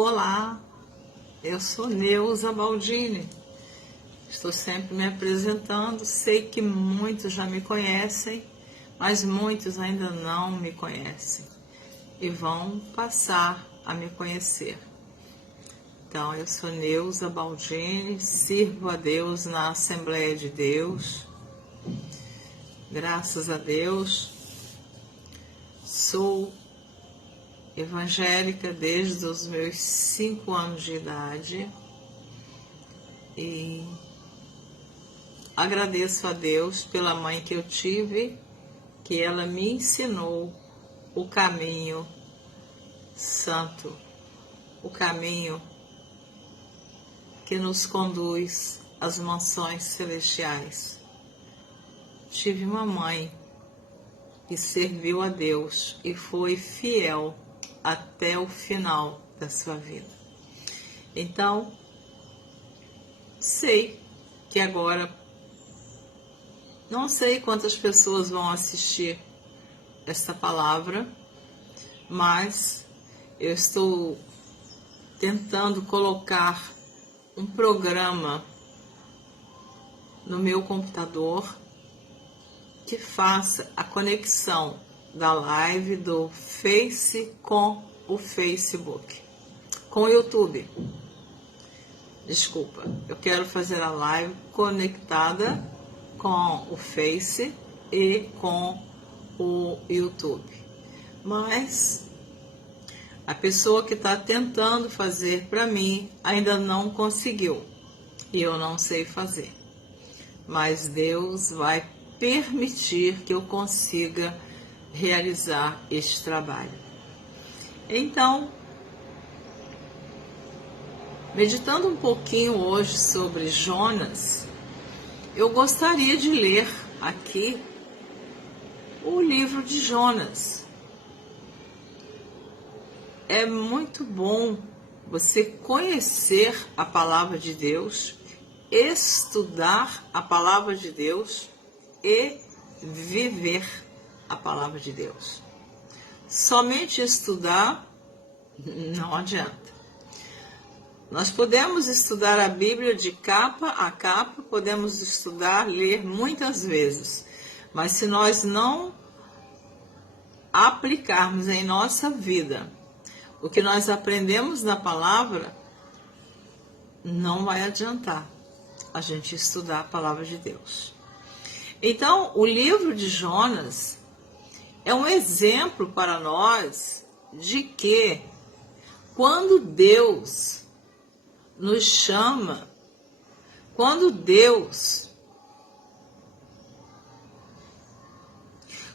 Olá, eu sou Neuza Baldini, estou sempre me apresentando, sei que muitos já me conhecem, mas muitos ainda não me conhecem e vão passar a me conhecer. Então, eu sou Neuza Baldini, sirvo a Deus na Assembleia de Deus, graças a Deus, sou evangélica desde os meus 5 anos de idade e agradeço a Deus pela mãe que eu tive, que ela me ensinou o caminho santo, o caminho que nos conduz às mansões celestiais. Tive uma mãe que serviu a Deus e foi fiel até o final da sua vida. Então, sei que agora não sei quantas pessoas vão assistir esta palavra, mas eu estou tentando colocar um programa no meu computador que faça a conexão da live do Face com o Facebook, com o YouTube. Desculpa, eu quero fazer a live conectada com o Face e com o YouTube. Mas a pessoa que está tentando fazer para mim ainda não conseguiu e eu não sei fazer. Mas Deus vai permitir que eu consiga realizar este trabalho. Então, meditando um pouquinho hoje sobre Jonas, eu gostaria de ler aqui o livro de Jonas. É muito bom você conhecer a palavra de Deus, estudar a palavra de Deus e viver a palavra de Deus. Somente estudar não adianta. Nós podemos estudar a Bíblia de capa a capa, podemos estudar, ler muitas vezes, mas se nós não aplicarmos em nossa vida o que nós aprendemos na palavra, não vai adiantar a gente estudar a palavra de Deus. Então, o livro de Jonas é um exemplo para nós de que quando Deus nos chama, quando Deus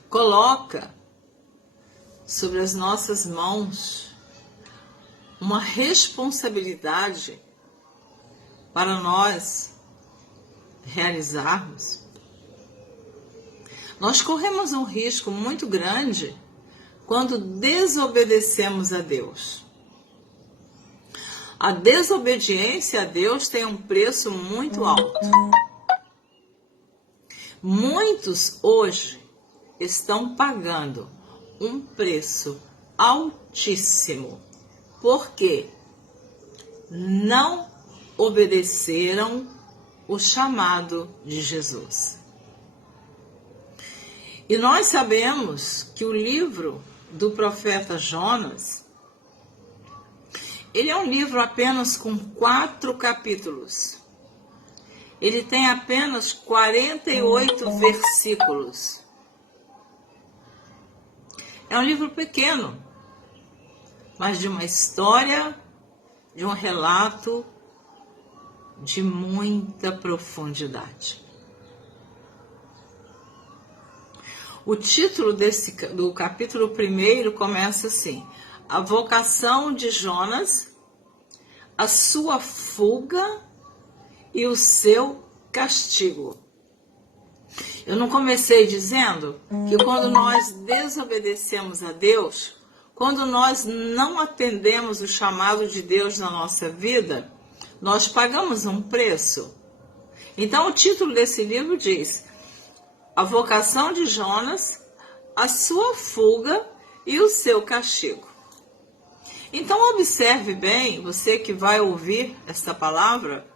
coloca sobre as nossas mãos uma responsabilidade para nós realizarmos, nós corremos um risco muito grande quando desobedecemos a Deus. A desobediência a Deus tem um preço muito alto. Muitos hoje estão pagando um preço altíssimo porque não obedeceram o chamado de Jesus. E nós sabemos que o livro do profeta Jonas, ele é um livro apenas com 4 capítulos. Ele tem apenas 48 versículos. É um livro pequeno, mas de uma história, de um relato de muita profundidade. O título do capítulo 1 começa assim: a vocação de Jonas, a sua fuga e o seu castigo. Eu não comecei dizendo que quando nós desobedecemos a Deus, quando nós não atendemos o chamado de Deus na nossa vida, nós pagamos um preço. Então, o título desse livro diz: a vocação de Jonas, a sua fuga e o seu castigo. Então observe bem, você que vai ouvir esta palavra,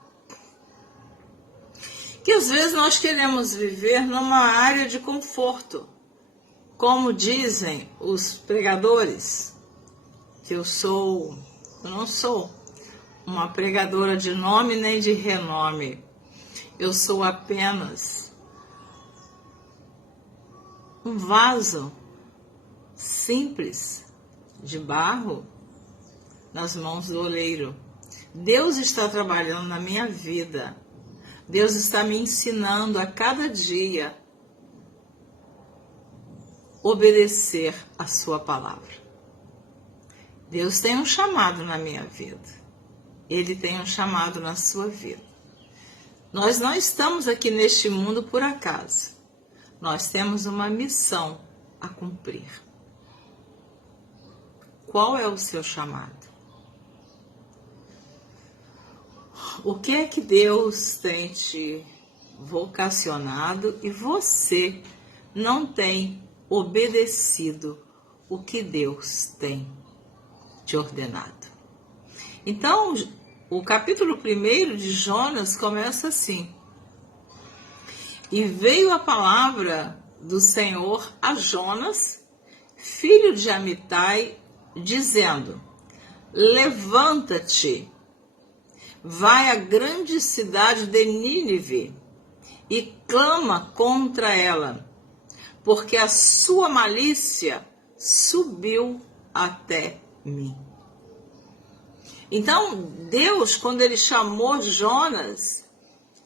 que às vezes nós queremos viver numa área de conforto. Como dizem os pregadores, que eu não sou uma pregadora de nome nem de renome. Eu sou apenas um vaso simples de barro nas mãos do oleiro. Deus está trabalhando na minha vida. Deus está me ensinando a cada dia obedecer a sua palavra. Deus tem um chamado na minha vida. Ele tem um chamado na sua vida. Nós não estamos aqui neste mundo por acaso. Nós temos uma missão a cumprir. Qual é o seu chamado? O que é que Deus tem te vocacionado e você não tem obedecido o que Deus tem te ordenado? Então, o capítulo 1 de Jonas começa assim. E veio a palavra do Senhor a Jonas, filho de Amitai, dizendo: levanta-te, vai à grande cidade de Nínive e clama contra ela, porque a sua malícia subiu até mim. Então, Deus, quando ele chamou Jonas,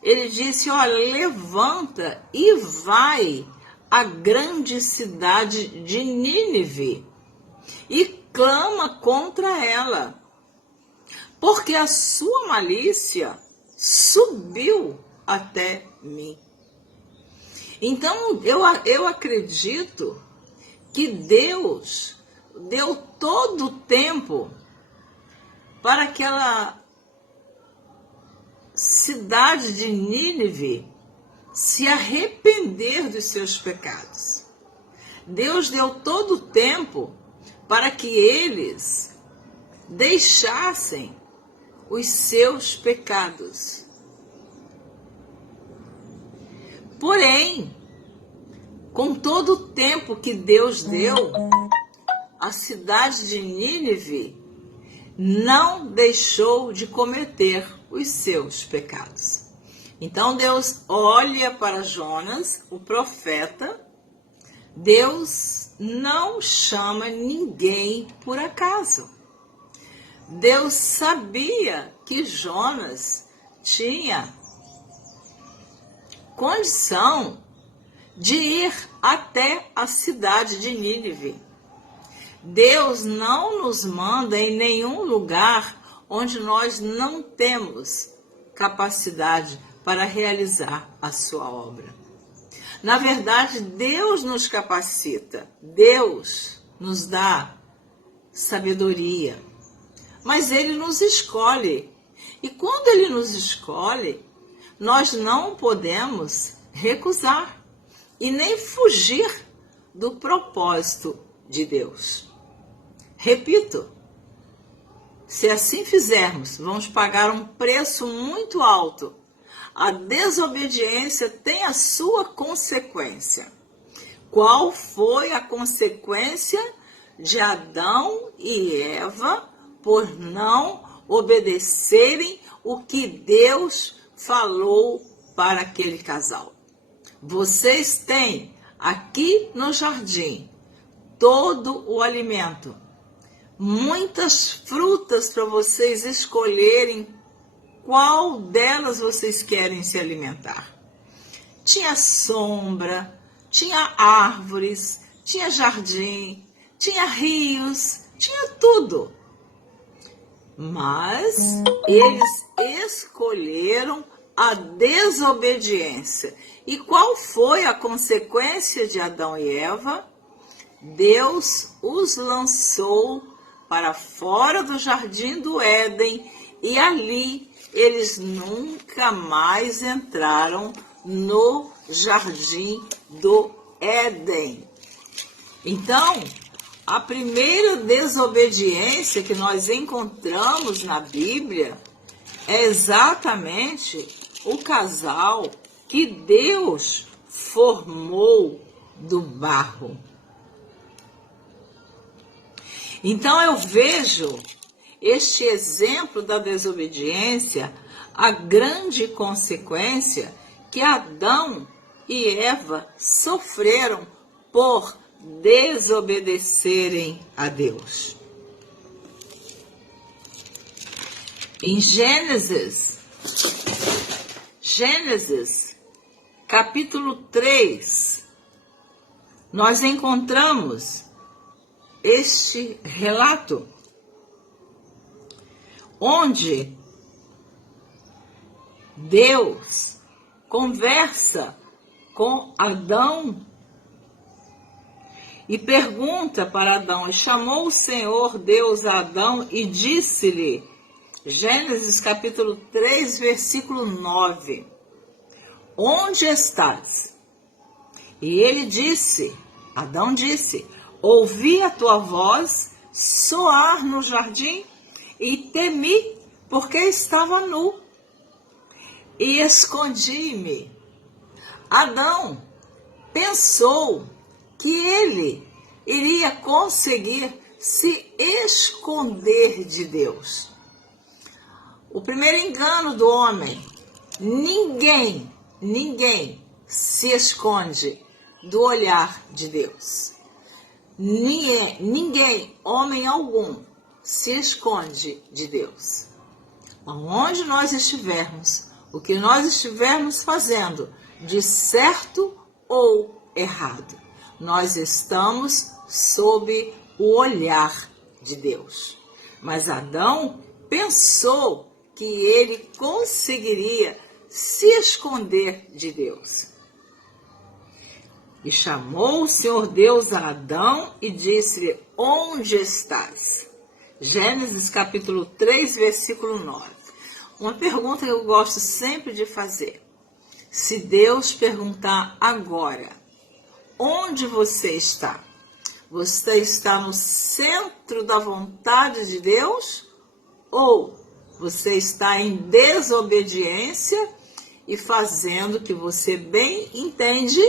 ele disse: olha, levanta e vai à grande cidade de Nínive e clama contra ela, porque a sua malícia subiu até mim. Então, eu acredito que Deus deu todo o tempo para aquela cidade de Nínive se arrepender dos seus pecados. Deus deu todo o tempo para que eles deixassem os seus pecados. Porém, com todo o tempo que Deus deu, a cidade de Nínive não deixou de cometer os seus pecados. Então Deus olha para Jonas, o profeta. Deus não chama ninguém por acaso. Deus sabia que Jonas tinha condição de ir até a cidade de Nínive. Deus não nos manda em nenhum lugar onde nós não temos capacidade para realizar a sua obra. Na verdade, Deus nos capacita, Deus nos dá sabedoria, mas Ele nos escolhe. E quando Ele nos escolhe, nós não podemos recusar e nem fugir do propósito de Deus. Repito, se assim fizermos, vamos pagar um preço muito alto. A desobediência tem a sua consequência. Qual foi a consequência de Adão e Eva por não obedecerem o que Deus falou para aquele casal? Vocês têm aqui no jardim todo o alimento, muitas frutas para vocês escolherem qual delas vocês querem se alimentar. Tinha sombra, tinha árvores, tinha jardim, tinha rios, tinha tudo. Mas eles escolheram a desobediência. E qual foi a consequência de Adão e Eva? Deus os lançou para fora do jardim do Éden e ali eles nunca mais entraram no jardim do Éden. Então, A primeira desobediência que nós encontramos na Bíblia é exatamente o casal que Deus formou do barro. Então eu vejo este exemplo da desobediência, a grande consequência que Adão e Eva sofreram por desobedecerem a Deus. Em Gênesis, capítulo 3, nós encontramos este relato, onde Deus conversa com Adão e pergunta para Adão, e chamou o Senhor Deus a Adão e disse-lhe, Gênesis capítulo 3, versículo 9, onde estás? E ele disse, Adão disse, ouvi a tua voz soar no jardim e temi, porque estava nu, e escondi-me. Adão pensou que ele iria conseguir se esconder de Deus. O primeiro engano do homem, ninguém se esconde do olhar de Deus. Ninguém, homem algum, se esconde de Deus. Aonde nós estivermos, o que nós estivermos fazendo, de certo ou errado, nós estamos sob o olhar de Deus. Mas Adão pensou que ele conseguiria se esconder de Deus. E chamou o Senhor Deus a Adão e disse-lhe, onde estás? Gênesis capítulo 3, versículo 9. Uma pergunta que eu gosto sempre de fazer. Se Deus perguntar agora, onde você está? Você está no centro da vontade de Deus? Ou você está em desobediência e fazendo o que você bem entende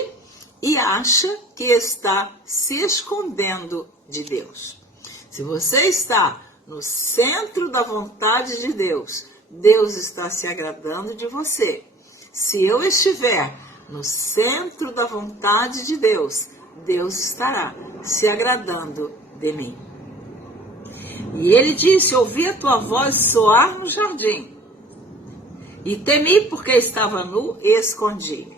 e acha que está se escondendo de Deus? Se você está no centro da vontade de Deus, Deus está se agradando de você. Se eu estiver no centro da vontade de Deus, Deus estará se agradando de mim. E ele disse, ouvi a tua voz soar no jardim, e temi porque estava nu e escondi.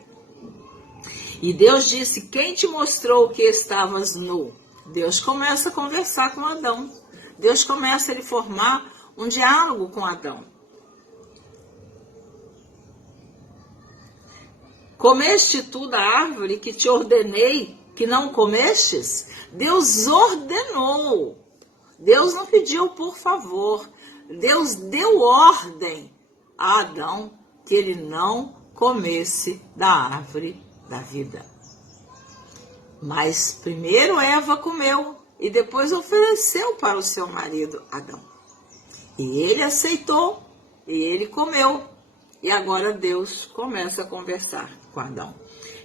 E Deus disse, quem te mostrou que estavas nu? Deus começa a conversar com Adão. Deus começa a formar um diálogo com Adão. Comeste tu da árvore que te ordenei que não comestes? Deus ordenou. Deus não pediu por favor. Deus deu ordem a Adão que ele não comesse da árvore da vida. Mas primeiro Eva comeu e depois ofereceu para o seu marido Adão. E ele aceitou e ele comeu. E agora Deus começa a conversar com Adão.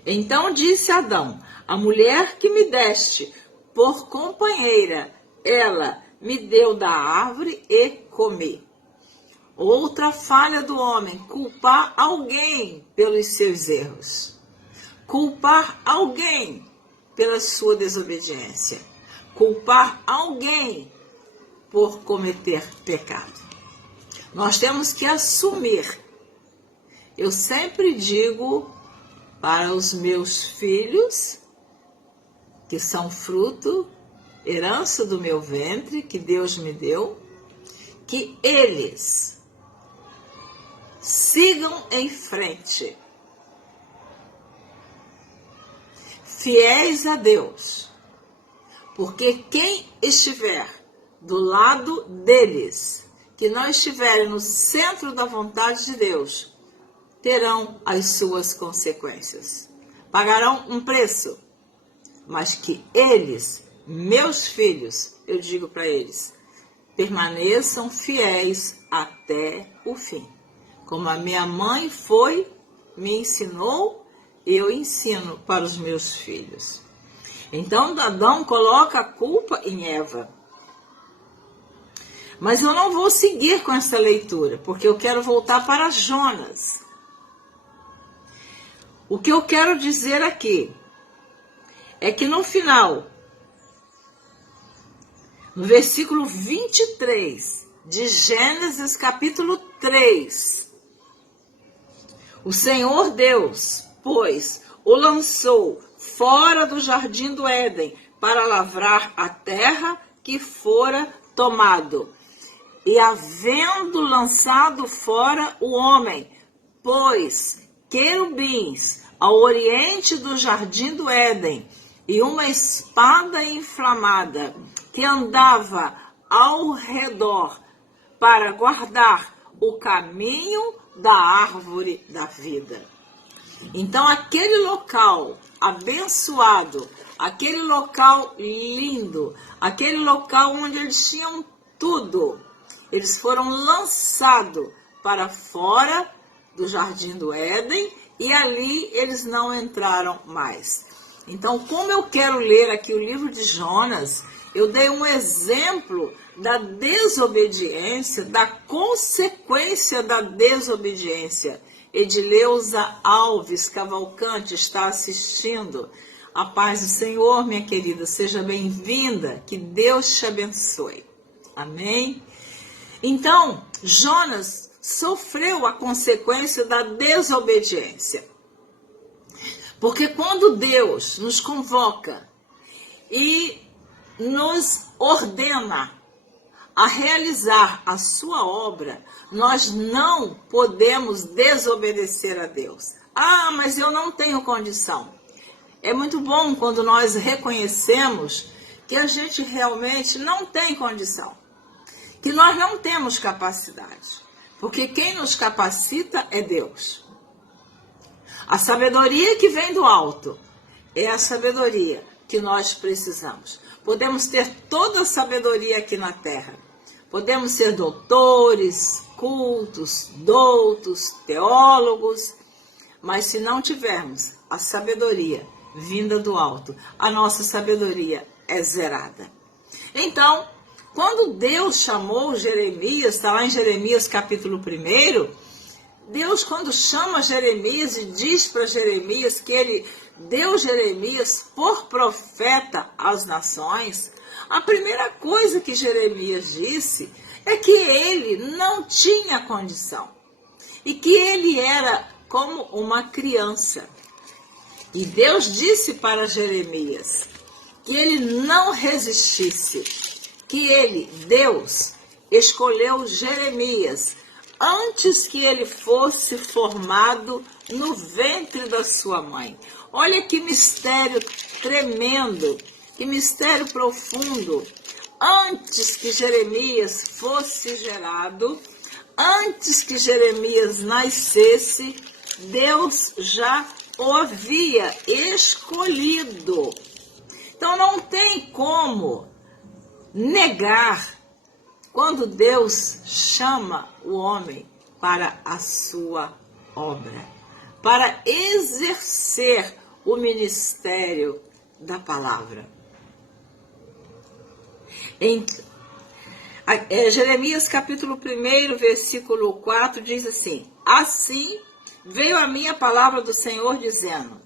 Então disse Adão, a mulher que me deste por companheira, ela me deu da árvore e comi. Outra falha do homem, culpar alguém pelos seus erros. Culpar alguém pela sua desobediência. Culpar alguém por cometer pecado. Nós temos que assumir. Eu sempre digo para os meus filhos, que são fruto, herança do meu ventre, que Deus me deu, que eles sigam em frente, fiéis a Deus, porque quem estiver do lado deles, que não estiverem no centro da vontade de Deus, terão as suas consequências. Pagarão um preço, mas que eles meus filhos, eu digo para eles, permaneçam fiéis até o fim. Como a minha mãe me ensinou, eu ensino para os meus filhos. Então Adão coloca a culpa em Eva. Mas eu não vou seguir com essa leitura, porque eu quero voltar para Jonas. O que eu quero dizer aqui é que no final, no versículo 23 de Gênesis capítulo 3, o Senhor Deus, pois, o lançou fora do jardim do Éden para lavrar a terra que fora tomado. E havendo lançado fora o homem, pôs querubins ao oriente do jardim do Éden e uma espada inflamada que andava ao redor para guardar o caminho da árvore da vida. Então aquele local abençoado, aquele local lindo, aquele local onde eles tinham tudo, eles foram lançados para fora do jardim do Éden e ali eles não entraram mais. Então, como eu quero ler aqui o livro de Jonas, eu dei um exemplo da desobediência, da consequência da desobediência. Edileuza Alves Cavalcante está assistindo. A paz do Senhor, minha querida, seja bem-vinda, que Deus te abençoe. Amém? Então, Jonas sofreu a consequência da desobediência. Porque quando Deus nos convoca e nos ordena a realizar a sua obra, nós não podemos desobedecer a Deus. Ah, mas eu não tenho condição. É muito bom quando nós reconhecemos que a gente realmente não tem condição, que nós não temos capacidade, porque quem nos capacita é Deus. A sabedoria que vem do alto é a sabedoria que nós precisamos. Podemos ter toda a sabedoria aqui na terra. Podemos ser doutores, cultos, doutos, teólogos, mas se não tivermos a sabedoria vinda do alto, a nossa sabedoria é zerada. Então, quando Deus chamou Jeremias, está lá em Jeremias capítulo 1, Deus, quando chama Jeremias e diz para Jeremias que ele deu Jeremias por profeta às nações, a primeira coisa que Jeremias disse é que ele não tinha condição e que ele era como uma criança. E Deus disse para Jeremias que ele não resistisse, que ele, Deus, escolheu Jeremias antes que ele fosse formado no ventre da sua mãe. Olha que mistério tremendo, que mistério profundo. Antes que Jeremias fosse gerado, antes que Jeremias nascesse, Deus já o havia escolhido. Então não tem como negar quando Deus chama o homem para a sua obra, para exercer o ministério da palavra. Em Jeremias capítulo 1, versículo 4, diz assim: assim veio a minha palavra do Senhor dizendo: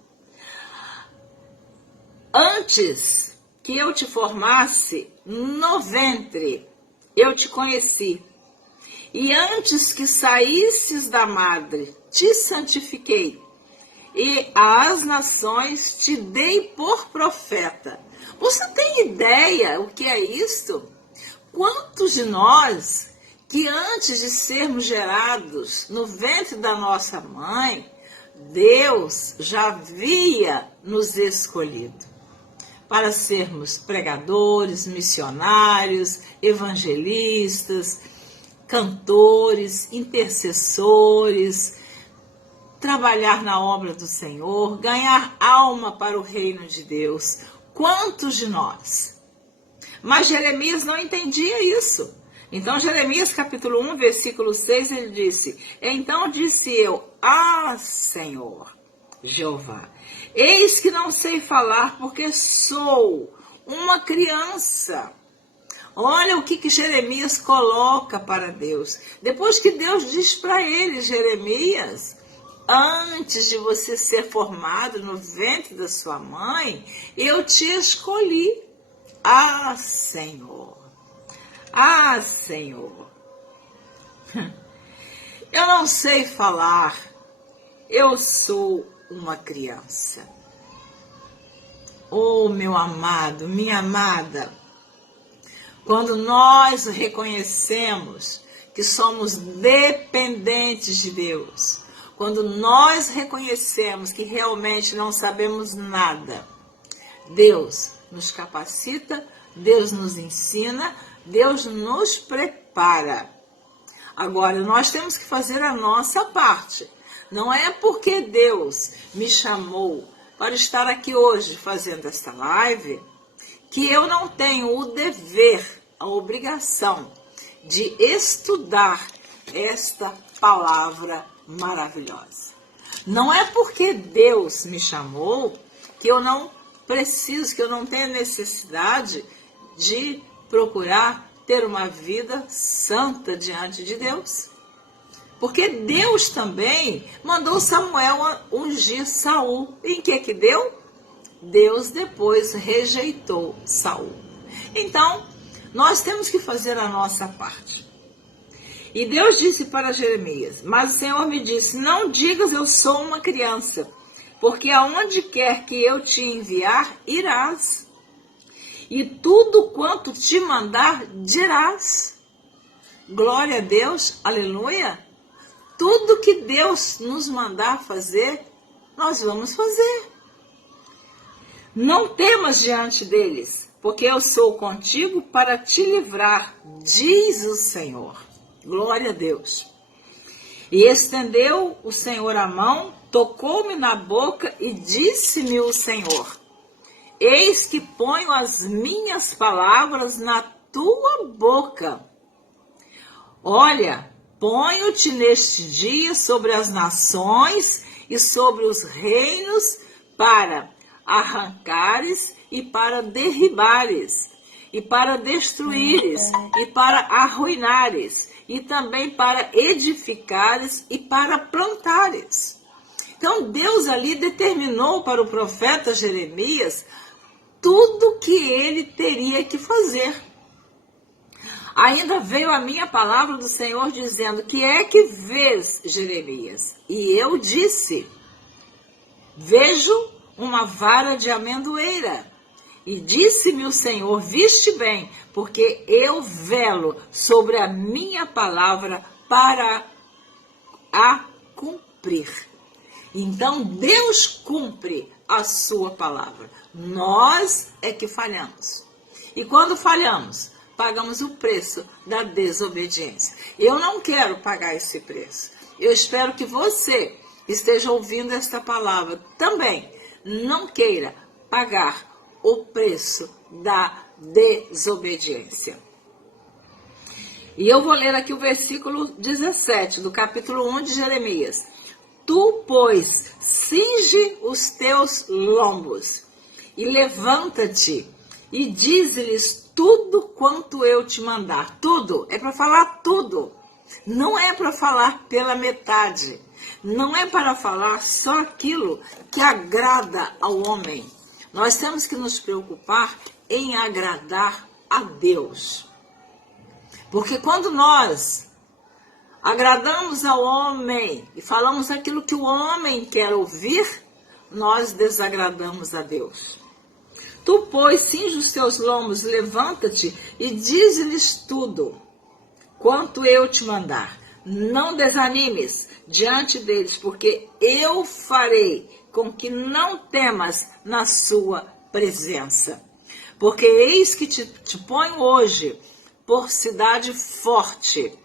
antes que eu te formasse no ventre, eu te conheci. E antes que saísses da madre, te santifiquei. E às nações te dei por profeta. Você tem ideia o que é isto? Quantos de nós que antes de sermos gerados no ventre da nossa mãe, Deus já havia nos escolhido para sermos pregadores, missionários, evangelistas, cantores, intercessores, trabalhar na obra do Senhor, ganhar alma para o reino de Deus. Quantos de nós? Mas Jeremias não entendia isso. Então, Jeremias capítulo 1, versículo 6, ele disse: então disse eu, Senhor, Jeová, eis que não sei falar, porque sou uma criança. Olha o que Jeremias coloca para Deus. Depois que Deus diz para ele, Jeremias, antes de você ser formado no ventre da sua mãe, eu te escolhi. Senhor. Senhor. Eu não sei falar. Eu sou uma criança. Oh, meu amado, minha amada, quando nós reconhecemos que somos dependentes de Deus, quando nós reconhecemos que realmente não sabemos nada, Deus nos capacita, Deus nos ensina, Deus nos prepara. Agora, nós temos que fazer a nossa parte. Não é porque Deus me chamou para estar aqui hoje fazendo esta live que eu não tenho o dever, a obrigação de estudar esta palavra maravilhosa. Não é porque Deus me chamou que eu não preciso, que eu não tenho necessidade de procurar ter uma vida santa diante de Deus. Porque Deus também mandou Samuel ungir Saul. Em que deu? Deus depois rejeitou Saul. Então, nós temos que fazer a nossa parte. E Deus disse para Jeremias, mas o Senhor me disse, não digas eu sou uma criança, porque aonde quer que eu te enviar, irás. E tudo quanto te mandar, dirás. Glória a Deus, aleluia. Tudo que Deus nos mandar fazer, nós vamos fazer. Não temas diante deles, porque eu sou contigo para te livrar, diz o Senhor. Glória a Deus. E estendeu o Senhor a mão, tocou-me na boca e disse-me o Senhor, eis que ponho as minhas palavras na tua boca. Olha, ponho-te neste dia sobre as nações e sobre os reinos para arrancares e para derribares, e para destruíres, e para arruinares, e também para edificares e para plantares. Então Deus ali determinou para o profeta Jeremias tudo que ele teria que fazer. Ainda veio a minha palavra do Senhor dizendo, que é que vês, Jeremias? E eu disse, vejo uma vara de amendoeira. E disse-me o Senhor, viste bem, porque eu velo sobre a minha palavra para a cumprir. Então Deus cumpre a sua palavra. Nós é que falhamos. E quando falhamos, pagamos o preço da desobediência. Eu não quero pagar esse preço. Eu espero que você esteja ouvindo esta palavra também não queira pagar o preço da desobediência. E eu vou ler aqui o versículo 17 do capítulo 1 de Jeremias. Tu, pois, cinge os teus lombos e levanta-te e dize-lhes tudo quanto eu te mandar. Tudo, é para falar tudo. Não é para falar pela metade. Não é para falar só aquilo que agrada ao homem. Nós temos que nos preocupar em agradar a Deus. Porque quando nós agradamos ao homem e falamos aquilo que o homem quer ouvir, nós desagradamos a Deus. Tu, pois, cinge os teus lombos, levanta-te e dize-lhes tudo quanto eu te mandar. Não desanimes diante deles, porque eu farei com que não temas na sua presença. Porque eis que te ponho hoje por cidade forte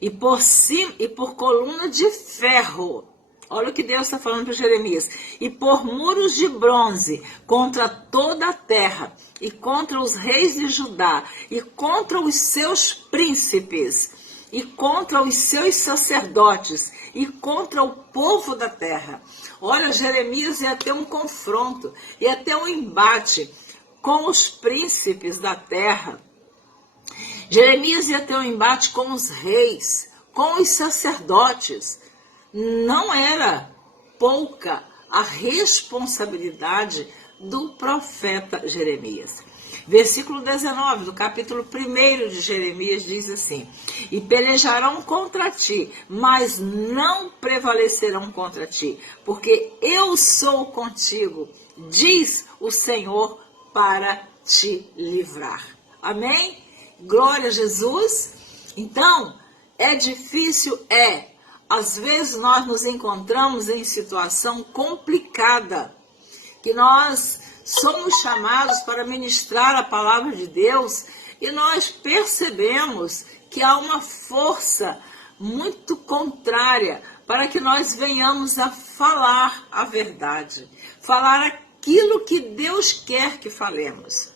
e por coluna de ferro. Olha o que Deus está falando para Jeremias. E por muros de bronze contra toda a terra, e contra os reis de Judá, e contra os seus príncipes, e contra os seus sacerdotes, e contra o povo da terra. Olha, Jeremias ia ter um confronto, ia ter um embate com os príncipes da terra. Jeremias ia ter um embate com os reis, com os sacerdotes. Não era pouca a responsabilidade do profeta Jeremias. Versículo 19 do capítulo 1 de Jeremias diz assim: e pelejarão contra ti, mas não prevalecerão contra ti, porque eu sou contigo, diz o Senhor, para te livrar. Amém? Glória a Jesus. Então, é difícil? Às vezes nós nos encontramos em situação complicada, que nós somos chamados para ministrar a palavra de Deus e nós percebemos que há uma força muito contrária para que nós venhamos a falar a verdade, falar aquilo que Deus quer que falemos.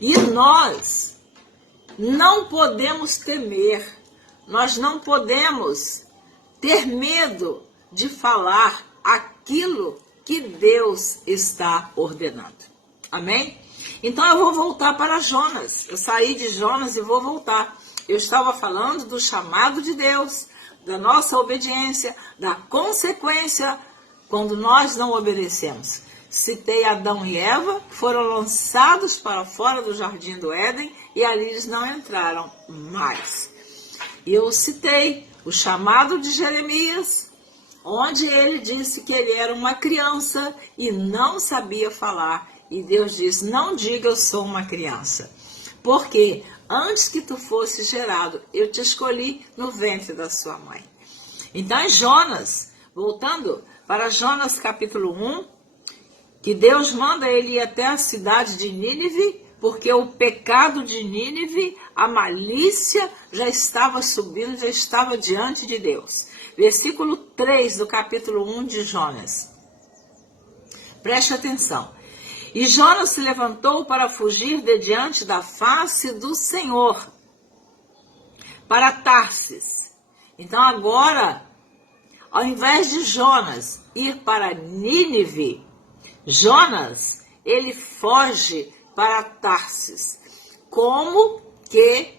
E nós não podemos temer, nós não podemos ter medo de falar aquilo que Deus está ordenando. Amém? Então eu vou voltar para Jonas. Eu saí de Jonas e vou voltar. Eu estava falando do chamado de Deus, da nossa obediência, da consequência quando nós não obedecemos. Citei Adão e Eva, foram lançados para fora do jardim do Éden e ali eles não entraram mais. E eu citei o chamado de Jeremias, onde ele disse que ele era uma criança e não sabia falar. E Deus disse: não diga eu sou uma criança, porque antes que tu fosse gerado, eu te escolhi no ventre da sua mãe. Então, Jonas, voltando para Jonas capítulo 1, que Deus manda ele ir até a cidade de Nínive, porque o pecado de Nínive, a malícia já estava subindo, já estava diante de Deus. Versículo 3 do capítulo 1 de Jonas. Preste atenção. E Jonas se levantou para fugir de diante da face do Senhor, para Tarsis. Então agora, ao invés de Jonas ir para Nínive, Jonas, ele foge para Tarsis, como que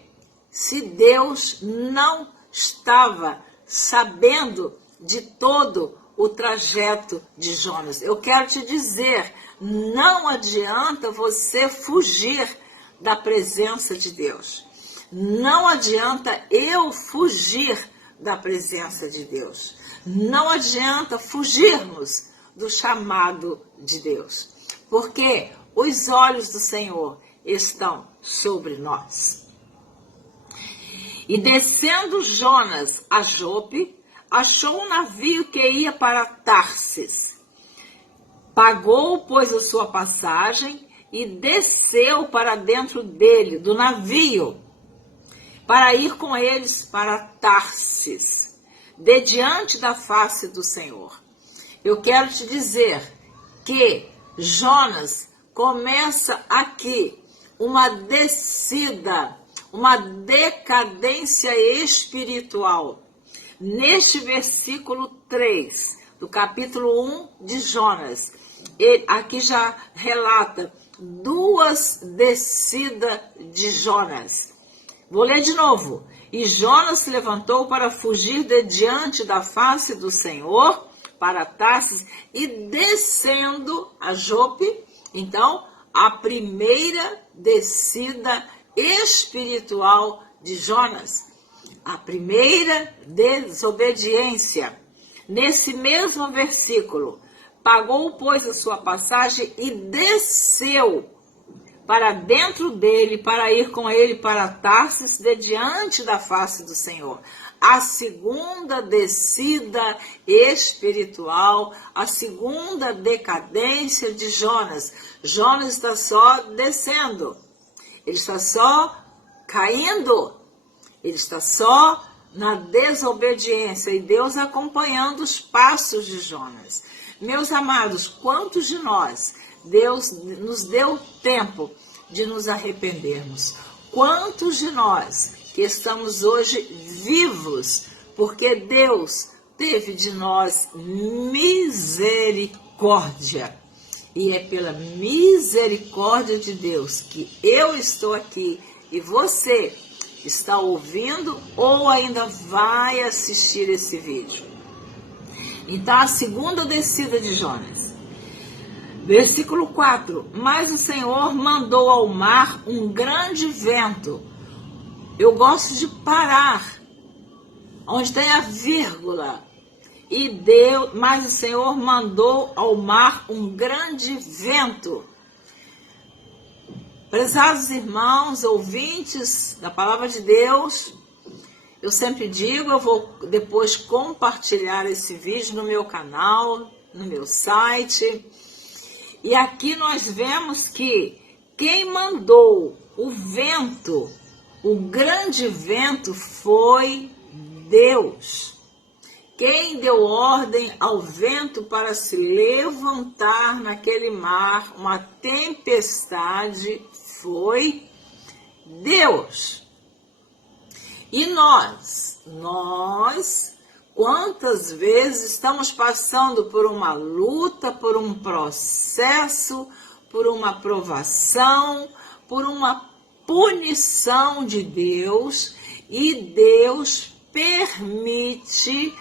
se Deus não estava sabendo de todo o trajeto de Jonas. Eu quero te dizer, não adianta você fugir da presença de Deus. Não adianta eu fugir da presença de Deus. Não adianta fugirmos do chamado de Deus, porque os olhos do Senhor estão sobre nós. E descendo Jonas a Jope, achou um navio que ia para Tarsis. Pagou, pois, a sua passagem e desceu para dentro dele, do navio, para ir com eles para Tarsis, de diante da face do Senhor. Eu quero te dizer que Jonas começa aqui uma descida, uma decadência espiritual. Neste versículo 3 do capítulo 1 de Jonas, ele aqui já relata duas descidas de Jonas. Vou ler de novo. E Jonas se levantou para fugir de diante da face do Senhor, para Tarsis, e descendo a Jope. Então, a primeira descida espiritual de Jonas, a primeira desobediência. Nesse mesmo versículo, pagou, pois, a sua passagem e desceu para dentro dele, para ir com ele para Tarsis, de diante da face do Senhor. A segunda descida espiritual, a segunda decadência de Jonas. Jonas está só descendo, ele está só caindo, ele está só na desobediência e Deus acompanhando os passos de Jonas. Meus amados, quantos de nós Deus nos deu tempo de nos arrependermos? Quantos de nós que estamos hoje vivos porque Deus teve de nós misericórdia? E é pela misericórdia de Deus que eu estou aqui e você está ouvindo ou ainda vai assistir esse vídeo. Então, a segunda descida de Jonas. Versículo 4. Mas o Senhor mandou ao mar um grande vento. Eu gosto de parar onde tem a vírgula. Mas o Senhor mandou ao mar um grande vento. Prezados irmãos, ouvintes da palavra de Deus, eu sempre digo, eu vou depois compartilhar esse vídeo no meu canal, no meu site. E aqui nós vemos que quem mandou o vento, o grande vento, foi Deus. Quem deu ordem ao vento para se levantar naquele mar, uma tempestade, foi Deus. E nós, quantas vezes estamos passando por uma luta, por um processo, por uma provação, por uma punição de Deus, e Deus permite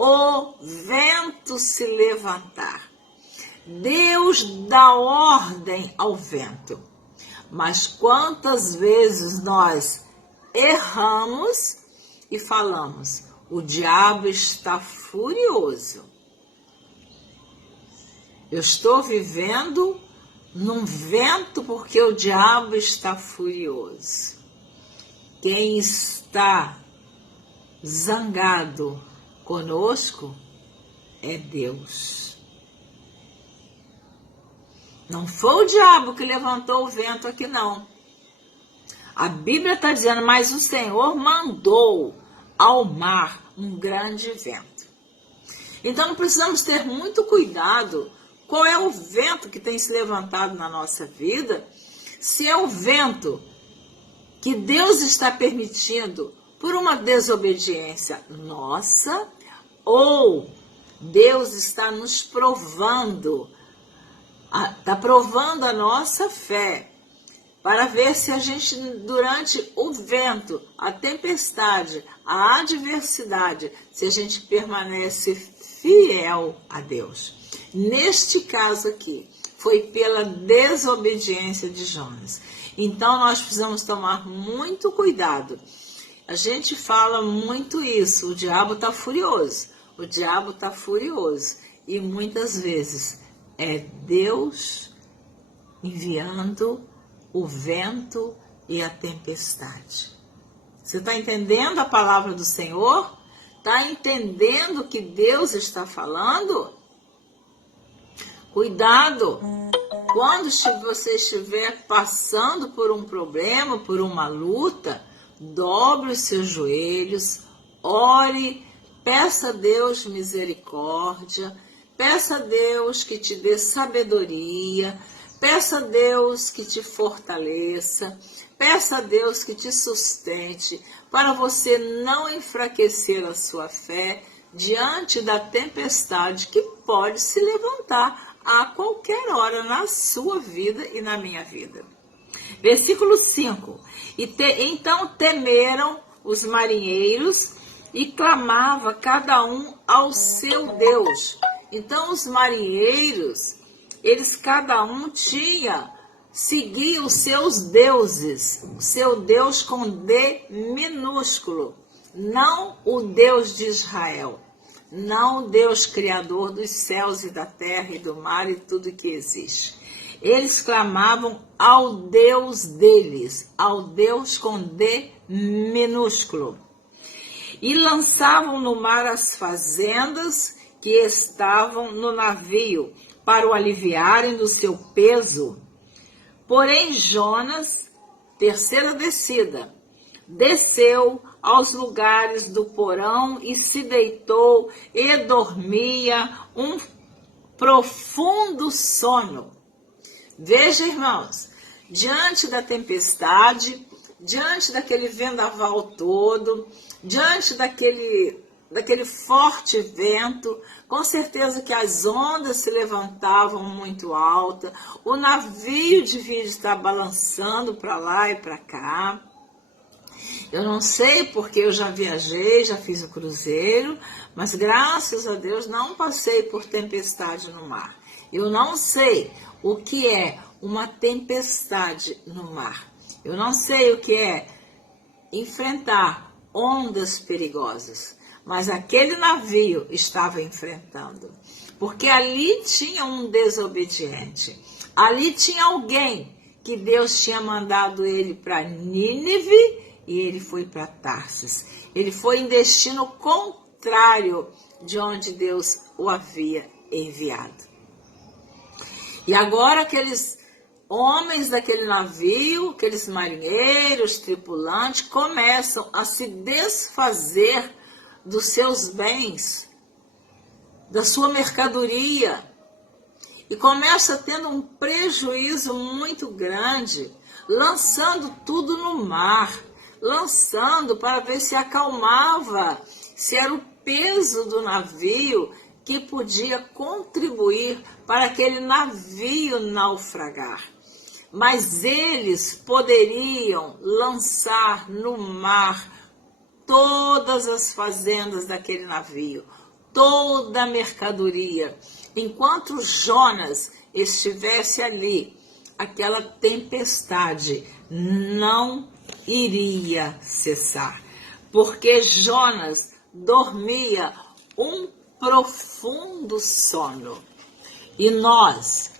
o vento se levantar. Deus dá ordem ao vento. Mas quantas vezes nós erramos e falamos, o diabo está furioso. Eu estou vivendo num vento porque o diabo está furioso. Quem está zangado conosco é Deus. Não foi o diabo que levantou o vento aqui, não. A Bíblia está dizendo, mas o Senhor mandou ao mar um grande vento. Então, precisamos ter muito cuidado qual é o vento que tem se levantado na nossa vida, se é o vento que Deus está permitindo por uma desobediência nossa, ou Deus está nos provando, está provando a nossa fé, para ver se a gente, durante o vento, a tempestade, a adversidade, se a gente permanece fiel a Deus. Neste caso aqui, foi pela desobediência de Jonas. Então, nós precisamos tomar muito cuidado. A gente fala muito isso, o diabo está furioso, o diabo está furioso. E muitas vezes é Deus enviando o vento e a tempestade. Você está entendendo a palavra do Senhor? Está entendendo o que Deus está falando? Cuidado! Quando você estiver passando por um problema, por uma luta, dobre os seus joelhos, ore, peça a Deus misericórdia, peça a Deus que te dê sabedoria, peça a Deus que te fortaleça, peça a Deus que te sustente, para você não enfraquecer a sua fé diante da tempestade que pode se levantar a qualquer hora na sua vida e na minha vida. Versículo 5. Então temeram os marinheiros e clamava cada um ao seu Deus. Então os marinheiros, eles cada um seguia os seus deuses, o seu Deus com D minúsculo, não o Deus de Israel, não o Deus criador dos céus e da terra e do mar e tudo que existe. Eles clamavam ao Deus deles, ao Deus com D minúsculo, e lançavam no mar as fazendas que estavam no navio, para o aliviarem do seu peso. Porém Jonas, terceira descida, desceu aos lugares do porão e se deitou e dormia um profundo sono. Veja, irmãos, diante da tempestade, diante daquele vendaval todo, diante daquele forte vento, com certeza que as ondas se levantavam muito alta, o navio devia estar balançando para lá e para cá. Eu não sei porque eu já viajei, já fiz o cruzeiro, mas graças a Deus não passei por tempestade no mar. Eu não sei o que é uma tempestade no mar. Eu não sei o que é enfrentar ondas perigosas. Mas aquele navio estava enfrentando. Porque ali tinha um desobediente. Ali tinha alguém que Deus tinha mandado ele para Nínive e ele foi para Tarsis. Ele foi em destino contrário de onde Deus o havia enviado. E agora aqueles homens daquele navio, aqueles marinheiros, tripulantes, começam a se desfazer dos seus bens, da sua mercadoria, e começa tendo um prejuízo muito grande, lançando tudo no mar, lançando para ver se acalmava, se era o peso do navio que podia contribuir para aquele navio naufragar. Mas eles poderiam lançar no mar todas as fazendas daquele navio, toda a mercadoria. Enquanto Jonas estivesse ali, aquela tempestade não iria cessar, porque Jonas dormia um profundo sono. E nós,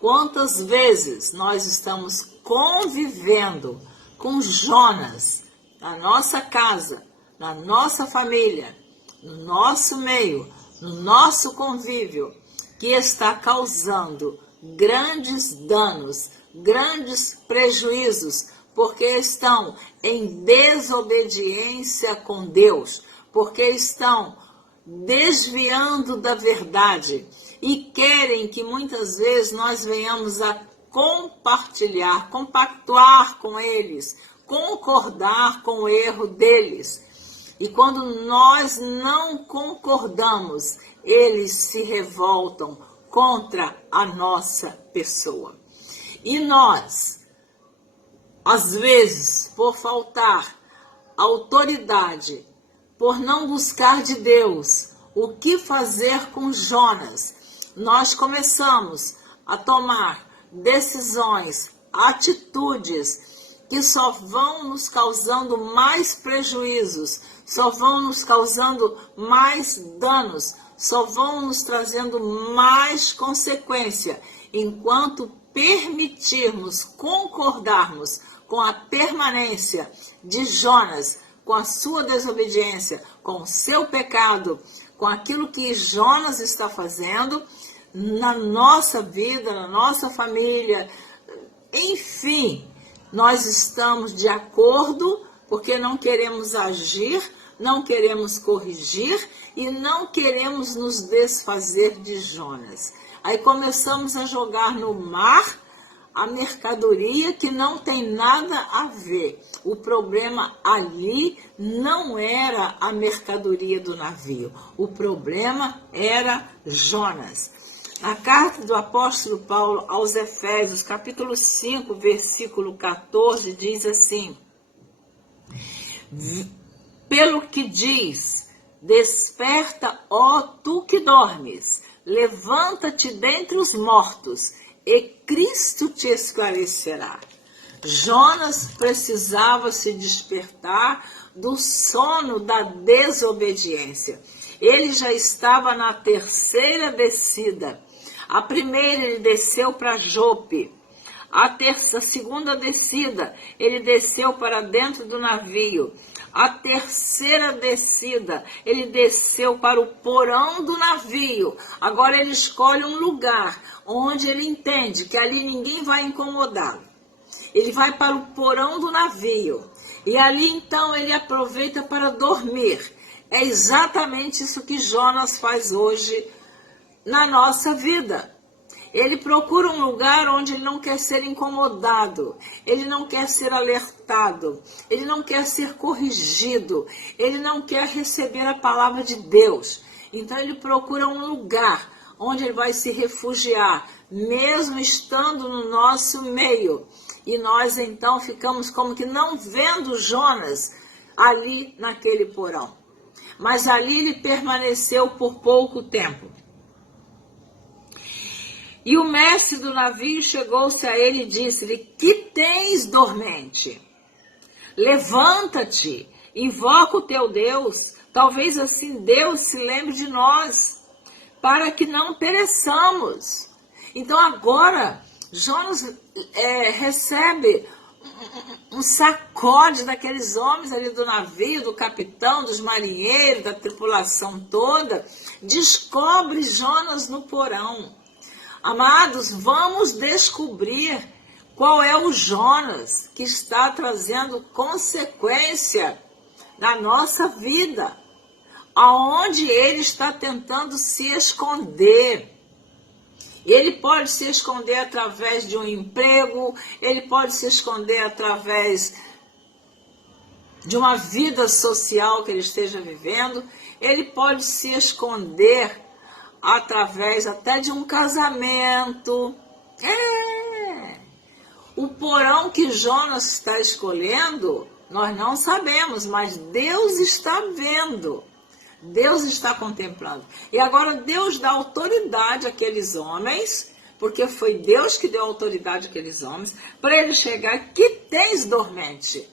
quantas vezes nós estamos convivendo com Jonas na nossa casa, na nossa família, no nosso meio, no nosso convívio, que está causando grandes danos, grandes prejuízos, porque estão em desobediência com Deus, porque estão desviando da verdade e querem que muitas vezes nós venhamos a compartilhar, compactuar com eles, concordar com o erro deles. E quando nós não concordamos, eles se revoltam contra a nossa pessoa. E nós, às vezes, por faltar autoridade, por não buscar de Deus o que fazer com Jonas, nós começamos a tomar decisões, atitudes que só vão nos causando mais prejuízos, só vão nos causando mais danos, só vão nos trazendo mais consequência, enquanto permitirmos, concordarmos com a permanência de Jonas, com a sua desobediência, com o seu pecado, com aquilo que Jonas está fazendo na nossa vida, na nossa família, enfim, nós estamos de acordo porque não queremos agir, não queremos corrigir e não queremos nos desfazer de Jonas. Aí começamos a jogar no mar a mercadoria que não tem nada a ver. O problema ali não era a mercadoria do navio, o problema era Jonas. A carta do apóstolo Paulo aos Efésios, capítulo 5, versículo 14, diz assim: pelo que diz, desperta, ó tu que dormes, levanta-te dentre os mortos, e Cristo te esclarecerá. Jonas precisava se despertar do sono da desobediência. Ele já estava na terceira descida. A primeira ele desceu para Jope. A segunda descida ele desceu para dentro do navio. A terceira descida ele desceu para o porão do navio. Agora ele escolhe um lugar onde ele entende que ali ninguém vai incomodá-lo. Ele vai para o porão do navio. E ali então ele aproveita para dormir. É exatamente isso que Jonas faz hoje na nossa vida. Ele procura um lugar onde ele não quer ser incomodado, ele não quer ser alertado, ele não quer ser corrigido, ele não quer receber a palavra de Deus. Então ele procura um lugar onde ele vai se refugiar, mesmo estando no nosso meio. E nós então ficamos como que não vendo Jonas ali naquele porão. Mas ali ele permaneceu por pouco tempo. E o mestre do navio chegou-se a ele e disse-lhe: que tens, dormente? Levanta-te, invoca o teu Deus, talvez assim Deus se lembre de nós, para que não pereçamos. Então agora Jonas recebe um sacode daqueles homens ali do navio, do capitão, dos marinheiros, da tripulação toda. Descobre Jonas no porão. Amados, vamos descobrir qual é o Jonas que está trazendo consequência na nossa vida, aonde ele está tentando se esconder. Ele pode se esconder através de um emprego, ele pode se esconder através de uma vida social que ele esteja vivendo, ele pode se esconder através até de um casamento. O porão que Jonas está escolhendo, nós não sabemos, mas Deus está vendo. Deus está contemplando. E agora Deus dá autoridade àqueles homens, porque foi Deus que deu autoridade àqueles homens, para eles chegar: que tens, dormente?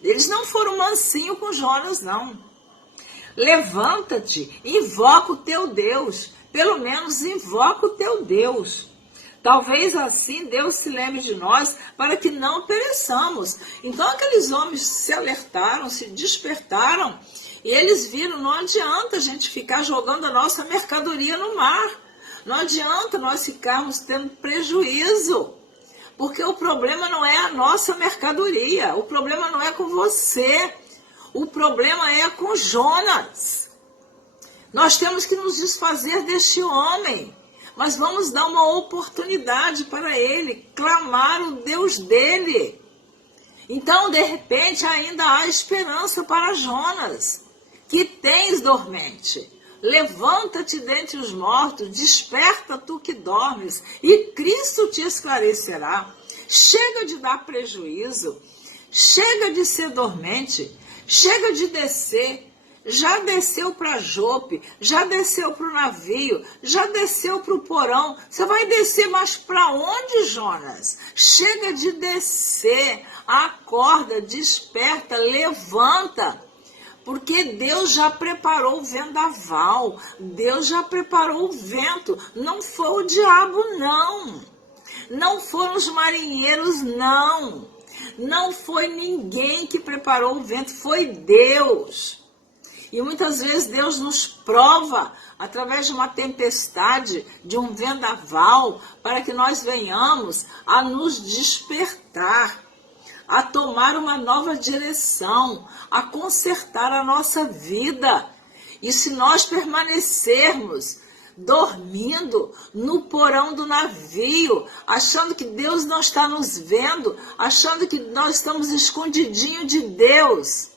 Eles não foram mansinhos com Jonas, não. Levanta-te, invoca o teu Deus. Pelo menos invoca o teu Deus. Talvez assim Deus se lembre de nós, para que não pereçamos. Então aqueles homens se alertaram, se despertaram, e eles viram: não adianta a gente ficar jogando a nossa mercadoria no mar. Não adianta nós ficarmos tendo prejuízo. Porque o problema não é a nossa mercadoria. O problema não é com você. O problema é com Jonas. Nós temos que nos desfazer deste homem. Mas vamos dar uma oportunidade para ele clamar o Deus dele. Então, de repente, ainda há esperança para Jonas. Que tens, dormente? Levanta-te dentre os mortos, desperta tu que dormes, e Cristo te esclarecerá. Chega de dar prejuízo, chega de ser dormente, chega de descer. Já desceu para Jope, já desceu para o navio, já desceu para o porão. Você vai descer mais para onde, Jonas? Chega de descer, acorda, desperta, levanta. Porque Deus já preparou o vendaval, Deus já preparou o vento. Não foi o diabo, não. Não foram os marinheiros, não. Não foi ninguém que preparou o vento, foi Deus. E muitas vezes Deus nos prova através de uma tempestade, de um vendaval, para que nós venhamos a nos despertar, a tomar uma nova direção, a consertar a nossa vida. E se nós permanecermos dormindo no porão do navio, achando que Deus não está nos vendo, achando que nós estamos escondidinho de Deus,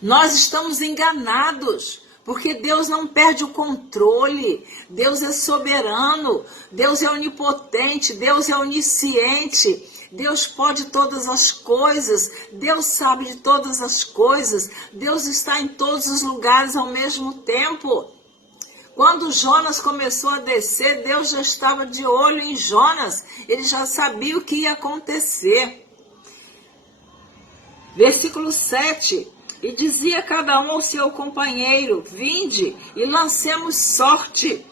nós estamos enganados, porque Deus não perde o controle. Deus é soberano, Deus é onipotente, Deus é onisciente, Deus pode todas as coisas, Deus sabe de todas as coisas, Deus está em todos os lugares ao mesmo tempo. Quando Jonas começou a descer, Deus já estava de olho em Jonas, ele já sabia o que ia acontecer. Versículo 7. E dizia cada um ao seu companheiro: vinde e lancemos sorte,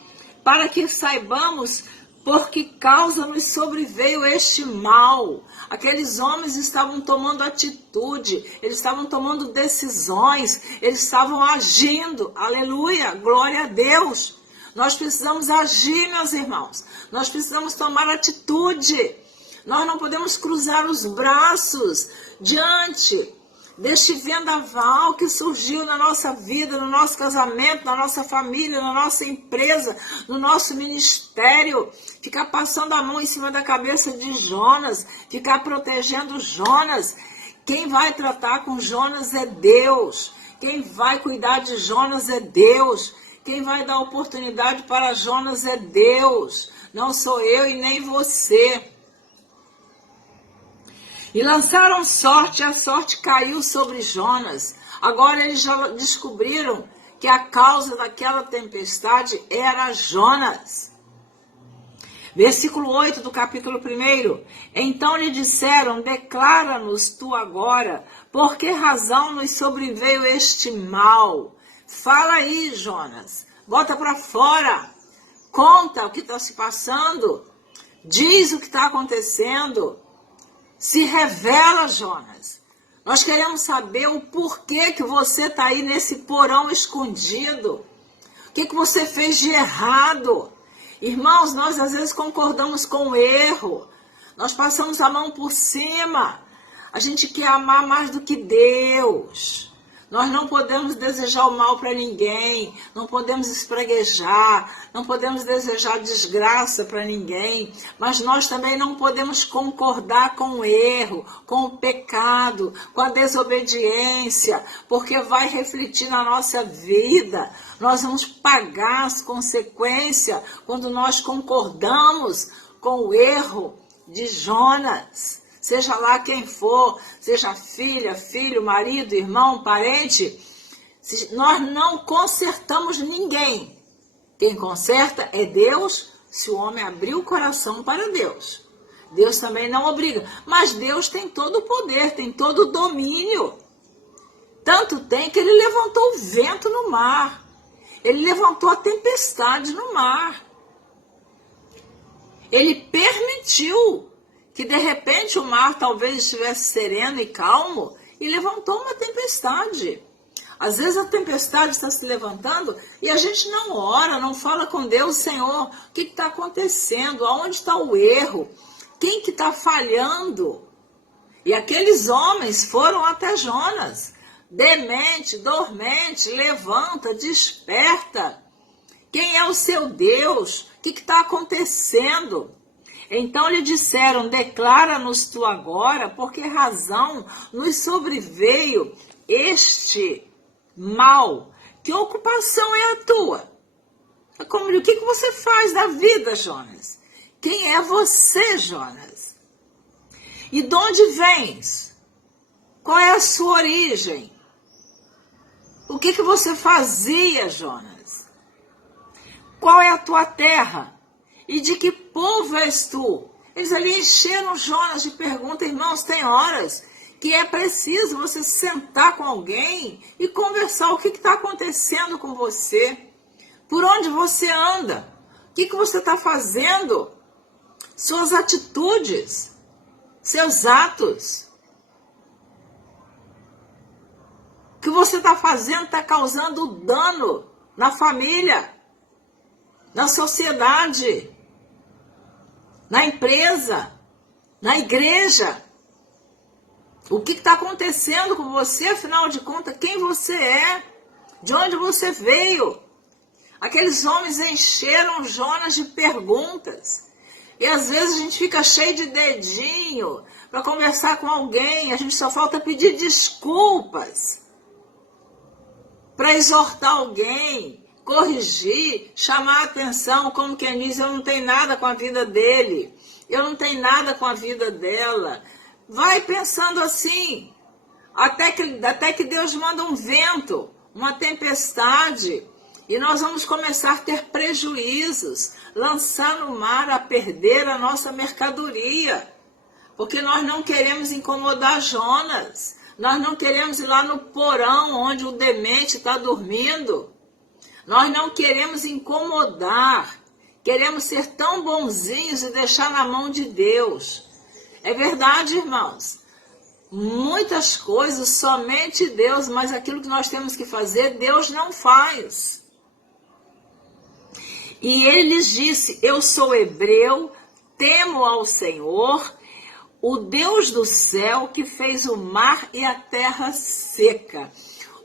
para que saibamos por que causa nos sobreveio este mal. Aqueles homens estavam tomando atitude, eles estavam tomando decisões, eles estavam agindo. Aleluia, glória a Deus. Nós precisamos agir, meus irmãos. Nós precisamos tomar atitude. Nós não podemos cruzar os braços diante deste vendaval que surgiu na nossa vida, no nosso casamento, na nossa família, na nossa empresa, no nosso ministério. Ficar passando a mão em cima da cabeça de Jonas, ficar protegendo Jonas. Quem vai tratar com Jonas é Deus. Quem vai cuidar de Jonas é Deus. Quem vai dar oportunidade para Jonas é Deus. Não sou eu e nem você. E lançaram sorte, e a sorte caiu sobre Jonas. Agora eles já descobriram que a causa daquela tempestade era Jonas. Versículo 8 do capítulo 1. Então lhe disseram, declara-nos tu agora, por que razão nos sobreveio este mal? Fala aí, Jonas, bota para fora, conta o que está se passando, diz o que está acontecendo. Se revela, Jonas. Nós queremos saber o porquê que você está aí nesse porão escondido. O que você fez de errado? Irmãos, nós às vezes concordamos com o erro. Nós passamos a mão por cima. A gente quer amar mais do que Deus. Nós não podemos desejar o mal para ninguém, não podemos espraguejar, não podemos desejar desgraça para ninguém, mas nós também não podemos concordar com o erro, com o pecado, com a desobediência, porque vai refletir na nossa vida. Nós vamos pagar as consequências quando nós concordamos com o erro de Jonas. Seja lá quem for, seja filha, filho, marido, irmão, parente, nós não consertamos ninguém. Quem conserta é Deus, se o homem abrir o coração para Deus. Deus também não obriga, mas Deus tem todo o poder, tem todo o domínio. Tanto tem que ele levantou o vento no mar, ele levantou a tempestade no mar. Ele permitiu que de repente o mar talvez estivesse sereno e calmo e levantou uma tempestade. Às vezes a tempestade está se levantando e a gente não ora, não fala com Deus, Senhor, o que está acontecendo? Aonde está o erro? Quem que está falhando? E aqueles homens foram até Jonas. Demente, dormente, levanta, desperta. Quem é o seu Deus? O que está acontecendo? Então lhe disseram, declara-nos tu agora, por que razão nos sobreveio este mal? Que ocupação é a tua? O que você faz da vida, Jonas? Quem é você, Jonas? E de onde vens? Qual é a sua origem? O que você fazia, Jonas? Qual é a tua terra? E de que povo és tu? Eles ali encheram Jonas de perguntas. Irmãos, tem horas que é preciso você sentar com alguém e conversar o que está acontecendo com você. Por onde você anda? O que você está fazendo? Suas atitudes, seus atos. O que você está fazendo está causando dano na família, na sociedade, na empresa, na igreja. O que está acontecendo com você, afinal de contas, quem você é, de onde você veio? Aqueles homens encheram Jonas de perguntas. E às vezes a gente fica cheio de dedinho para conversar com alguém, a gente só falta pedir desculpas para exortar alguém, corrigir, chamar a atenção, como quem diz, eu não tenho nada com a vida dele, eu não tenho nada com a vida dela. Vai pensando assim, até que Deus manda um vento, uma tempestade, e nós vamos começar a ter prejuízos, lançar no mar a perder a nossa mercadoria, porque nós não queremos incomodar Jonas, nós não queremos ir lá no porão onde o demente está dormindo. Nós não queremos incomodar, queremos ser tão bonzinhos e deixar na mão de Deus. É verdade, irmãos, muitas coisas somente Deus, mas aquilo que nós temos que fazer, Deus não faz. E ele lhes disse, eu sou hebreu, temo ao Senhor, o Deus do céu que fez o mar e a terra seca.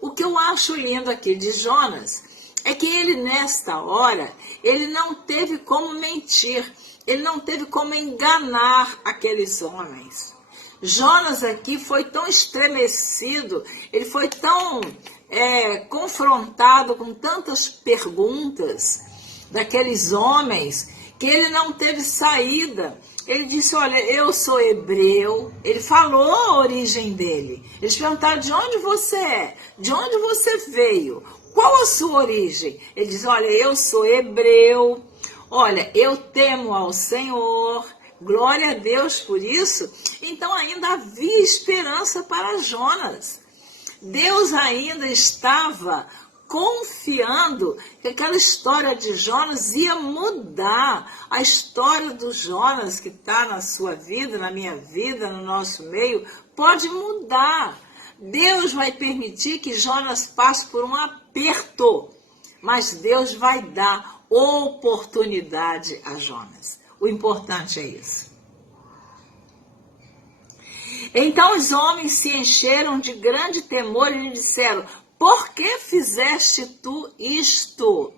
O que eu acho lindo aqui de Jonas é que ele, nesta hora, ele não teve como mentir, ele não teve como enganar aqueles homens. Jonas aqui foi tão estremecido, ele foi tão confrontado com tantas perguntas daqueles homens, que ele não teve saída. Ele disse, olha, eu sou hebreu. Ele falou a origem dele. Eles perguntaram, de onde você é? De onde você veio? Qual a sua origem? Ele diz, olha, eu sou hebreu. Olha, eu temo ao Senhor. Glória a Deus por isso. Então ainda havia esperança para Jonas. Deus ainda estava confiando que aquela história de Jonas ia mudar. A história do Jonas que está na sua vida, na minha vida, no nosso meio, pode mudar. Deus vai permitir que Jonas passe por um aperto, mas Deus vai dar oportunidade a Jonas. O importante é isso. Então os homens se encheram de grande temor e lhe disseram, por que fizeste tu isto?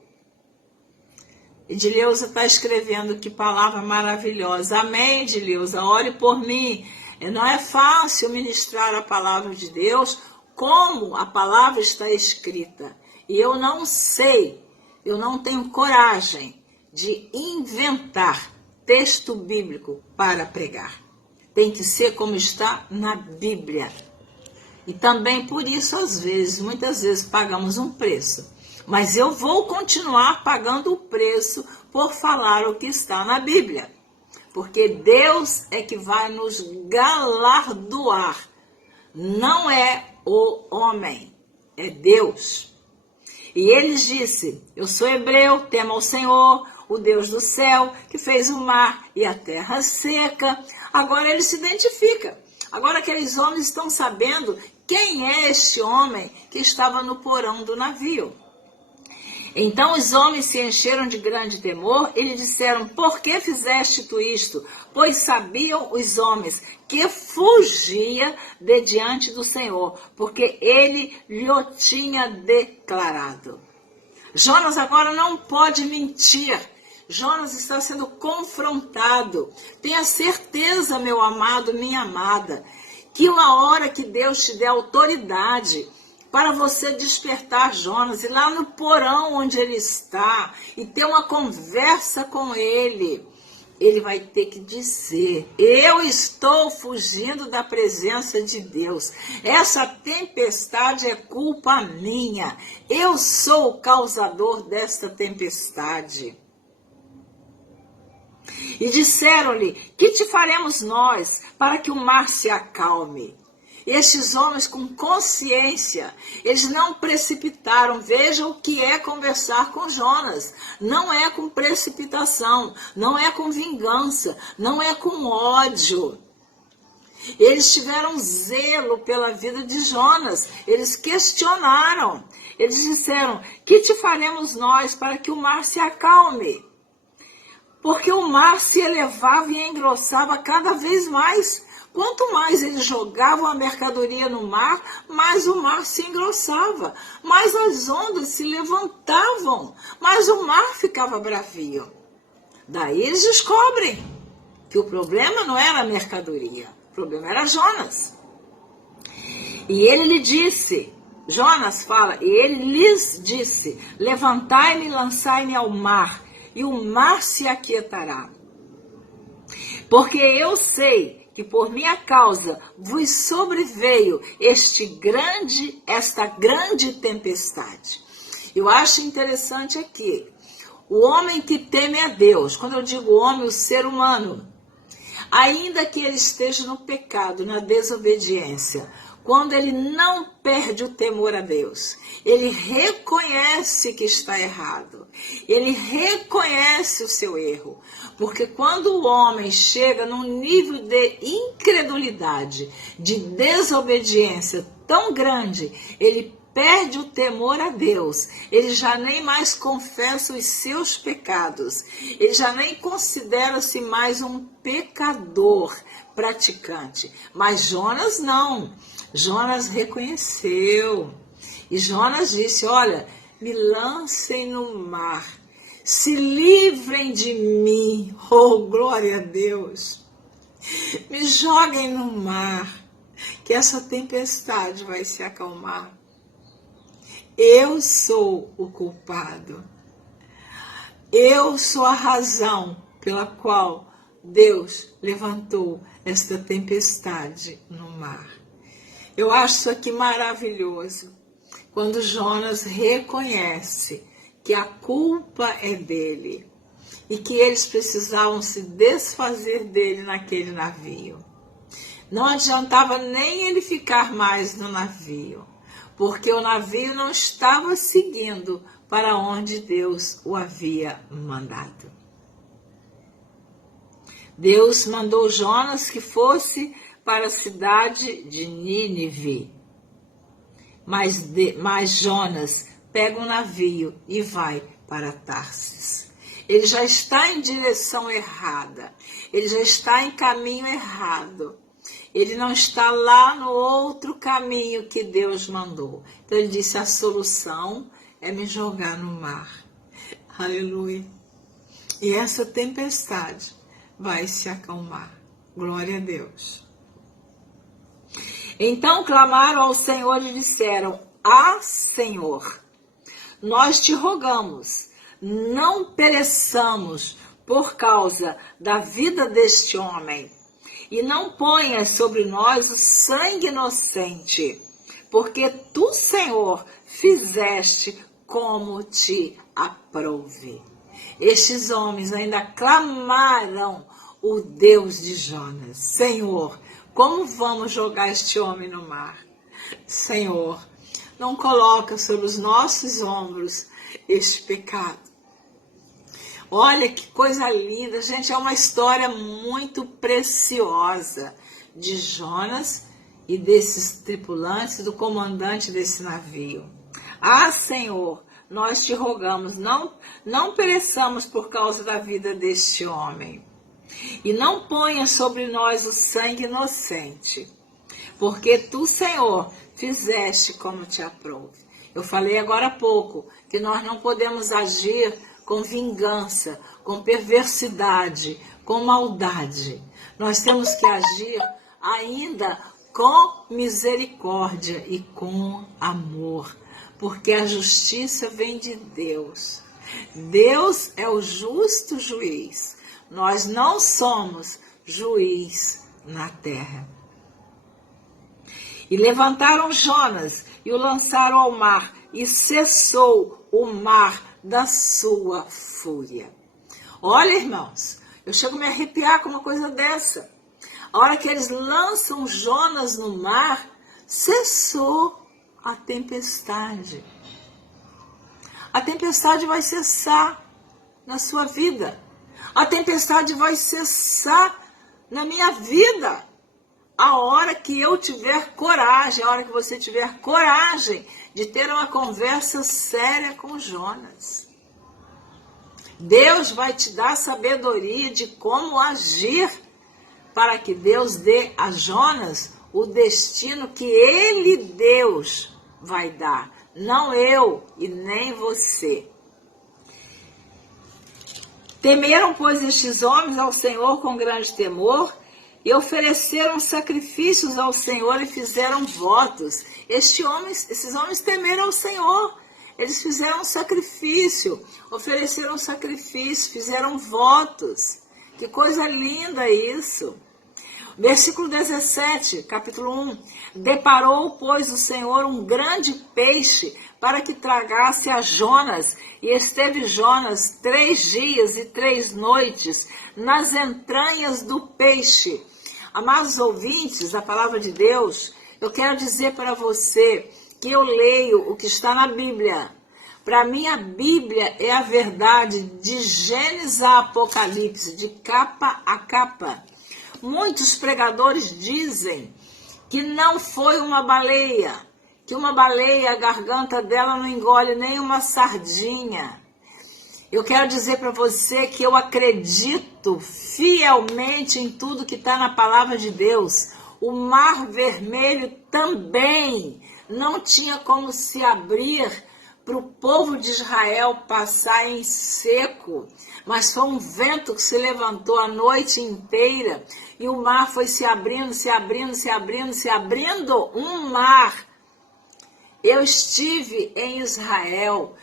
Edileuza está escrevendo, que palavra maravilhosa. Amém, Edileuza, ore por mim. Não é fácil ministrar a palavra de Deus como a palavra está escrita. E eu não sei, eu não tenho coragem de inventar texto bíblico para pregar. Tem que ser como está na Bíblia. E também por isso, muitas vezes pagamos um preço. Mas eu vou continuar pagando o preço por falar o que está na Bíblia. Porque Deus é que vai nos galardoar. Não é o homem, é Deus. E ele disse, eu sou hebreu, temo ao Senhor, o Deus do céu, que fez o mar e a terra seca. Agora ele se identifica. Agora aqueles homens estão sabendo quem é este homem que estava no porão do navio. Então os homens se encheram de grande temor e lhe disseram, por que fizeste tu isto? Pois sabiam os homens que fugia de diante do Senhor, porque ele lhe tinha declarado. Jonas agora não pode mentir. Jonas está sendo confrontado. Tenha certeza, meu amado, minha amada, que uma hora que Deus te der autoridade para você despertar Jonas, ir lá no porão onde ele está e ter uma conversa com ele, ele vai ter que dizer, eu estou fugindo da presença de Deus. Essa tempestade é culpa minha. Eu sou o causador desta tempestade. E disseram-lhe, que te faremos nós para que o mar se acalme? Estes homens com consciência, eles não precipitaram. Vejam o que é conversar com Jonas. Não é com precipitação, não é com vingança, não é com ódio. Eles tiveram zelo pela vida de Jonas. Eles questionaram. Eles disseram, que te faremos nós para que o mar se acalme? Porque o mar se elevava e engrossava cada vez mais. Quanto mais eles jogavam a mercadoria no mar, mais o mar se engrossava, mais as ondas se levantavam, mais o mar ficava bravio. Daí eles descobrem que o problema não era a mercadoria, o problema era Jonas. E ele lhe disse, Jonas fala, e ele lhes disse, levantai-me e lançai-me ao mar, e o mar se aquietará. Porque eu sei que por minha causa vos sobreveio esta grande tempestade. Eu acho interessante aqui, o homem que teme a Deus, quando eu digo homem, o ser humano, ainda que ele esteja no pecado, na desobediência, quando ele não perde o temor a Deus, ele reconhece que está errado, ele reconhece o seu erro, porque quando o homem chega num nível de incredulidade, de desobediência tão grande, ele perde o temor a Deus, ele já nem mais confessa os seus pecados, ele já nem considera-se mais um pecador, praticante. Mas Jonas não. Jonas reconheceu. E Jonas disse, olha, me lancem no mar. Se livrem de mim. Oh, glória a Deus. Me joguem no mar, que essa tempestade vai se acalmar. Eu sou o culpado. Eu sou a razão pela qual Deus levantou esta tempestade no mar. Eu acho isso aqui maravilhoso. Quando Jonas reconhece que a culpa é dele e que eles precisavam se desfazer dele naquele navio. Não adiantava nem ele ficar mais no navio, porque o navio não estava seguindo para onde Deus o havia mandado. Deus mandou Jonas que fosse para a cidade de Nínive. Mas Jonas pega um navio e vai para Tarsis. Ele já está em direção errada. Ele já está em caminho errado. Ele não está lá no outro caminho que Deus mandou. Então ele disse, a solução é me jogar no mar. Aleluia. E essa tempestade vai se acalmar. Glória a Deus. Então clamaram ao Senhor e disseram, Senhor, nós te rogamos, não pereçamos por causa da vida deste homem, e não ponhas sobre nós o sangue inocente, porque tu, Senhor, fizeste como te aprouve. Estes homens ainda clamaram o Deus de Jonas. Senhor, como vamos jogar este homem no mar? Senhor, não coloca sobre os nossos ombros este pecado. Olha que coisa linda, gente, é uma história muito preciosa de Jonas e desses tripulantes, do comandante desse navio. Senhor, nós te rogamos, não pereçamos por causa da vida deste homem. E não ponha sobre nós o sangue inocente, porque tu, Senhor, fizeste como te aprouve. Eu falei agora há pouco que nós não podemos agir com vingança, com perversidade, com maldade. Nós temos que agir ainda com misericórdia e com amor, porque a justiça vem de Deus. Deus é o justo juiz. Nós não somos juiz na terra. E levantaram Jonas e o lançaram ao mar, e cessou o mar da sua fúria. Olha, irmãos, eu chego a me arrepiar com uma coisa dessa. A hora que eles lançam Jonas no mar, cessou a tempestade. A tempestade vai cessar na sua vida. A tempestade vai cessar na minha vida. A hora que eu tiver coragem, a hora que você tiver coragem de ter uma conversa séria com Jonas. Deus vai te dar sabedoria de como agir para que Deus dê a Jonas o destino que ele, Deus, vai dar. Não eu e nem você. Temeram, pois, estes homens ao Senhor com grande temor e ofereceram sacrifícios ao Senhor e fizeram votos. Esses homens temeram ao Senhor. Eles fizeram sacrifício, ofereceram sacrifício, fizeram votos. Que coisa linda isso! Versículo 17, capítulo 1. Deparou, pois, o Senhor um grande peixe para que tragasse a Jonas, e esteve Jonas 3 dias e 3 noites nas entranhas do peixe. Amados ouvintes, a palavra de Deus, eu quero dizer para você que eu leio o que está na Bíblia. Para mim, a Bíblia é a verdade de Gênesis a Apocalipse, de capa a capa. Muitos pregadores dizem que não foi uma baleia, que uma baleia, a garganta dela não engole nem uma sardinha. Eu quero dizer para você que eu acredito fielmente em tudo que está na palavra de Deus. O Mar Vermelho também não tinha como se abrir para o povo de Israel passar em seco, mas foi um vento que se levantou a noite inteira e o mar foi se abrindo, se abrindo, se abrindo, se abrindo, um mar. Eu estive em Israel,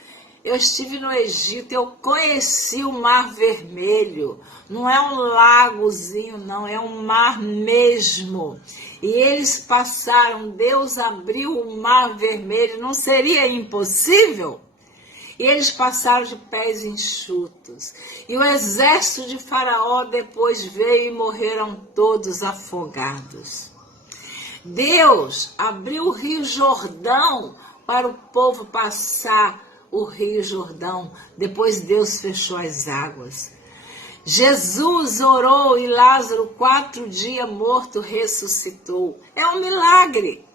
eu estive no Egito, eu conheci o Mar Vermelho. Não é um lagozinho, não, é um mar mesmo. E eles passaram, Deus abriu o Mar Vermelho, não seria impossível? E eles passaram de pés enxutos. E o exército de Faraó depois veio e morreram todos afogados. Deus abriu o Rio Jordão para o povo passar o Rio Jordão. Depois Deus fechou as águas. Jesus orou e Lázaro, 4 dias morto, ressuscitou. É um milagre.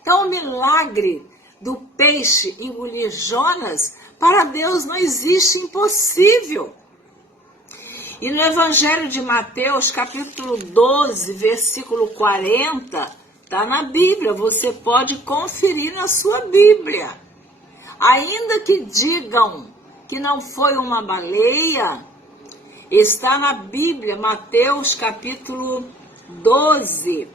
Então, o milagre do peixe engolir Jonas, para Deus não existe impossível. E no Evangelho de Mateus, capítulo 12, versículo 40, está na Bíblia, você pode conferir na sua Bíblia. Ainda que digam que não foi uma baleia, está na Bíblia, Mateus capítulo 12,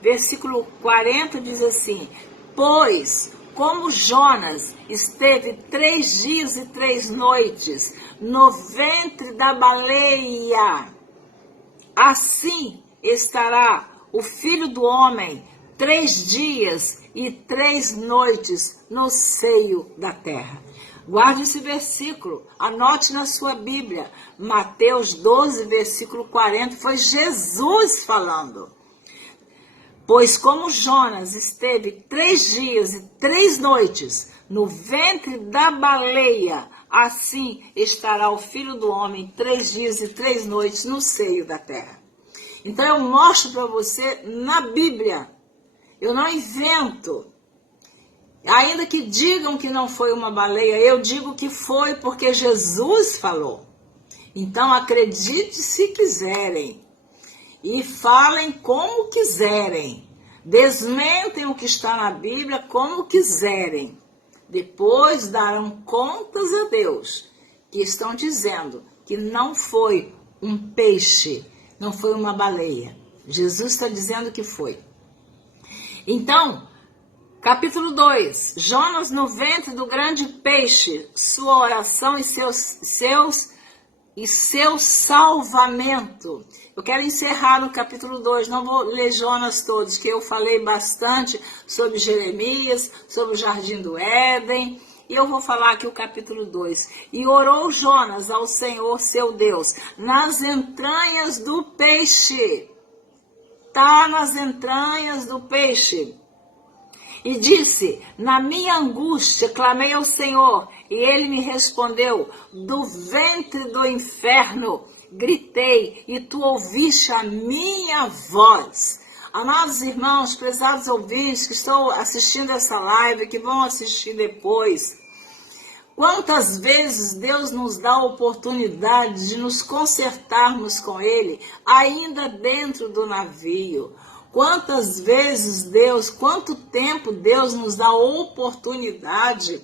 versículo 40, diz assim: pois, como Jonas esteve 3 dias e 3 noites no ventre da baleia, assim estará o Filho do Homem 3 dias e 3 noites no seio da terra. Guarde esse versículo, anote na sua Bíblia. Mateus 12, versículo 40, foi Jesus falando. Pois como Jonas esteve 3 dias e 3 noites no ventre da baleia, assim estará o Filho do Homem 3 dias e 3 noites no seio da terra. Então eu mostro para você na Bíblia. Eu não invento. Ainda que digam que não foi uma baleia, eu digo que foi porque Jesus falou. Então acredite se quiserem. E falem como quiserem. Desmentem o que está na Bíblia como quiserem. Depois darão contas a Deus, que estão dizendo que não foi um peixe, não foi uma baleia. Jesus está dizendo que foi. Então, capítulo 2, Jonas no ventre do grande peixe, sua oração e seu salvamento. Eu quero encerrar no capítulo 2, não vou ler Jonas todos, que eu falei bastante sobre Jeremias, sobre o Jardim do Éden, e eu vou falar aqui o capítulo 2. E orou Jonas ao Senhor seu Deus, nas entranhas do peixe. Está nas entranhas do peixe. E disse, na minha angústia clamei ao Senhor, e ele me respondeu, do ventre do inferno gritei, e tu ouviste a minha voz. Amados irmãos, prezados ouvintes que estão assistindo essa live, que vão assistir depois, quantas vezes Deus nos dá a oportunidade de nos consertarmos com Ele, ainda dentro do navio. Quantas vezes quanto tempo Deus nos dá a oportunidade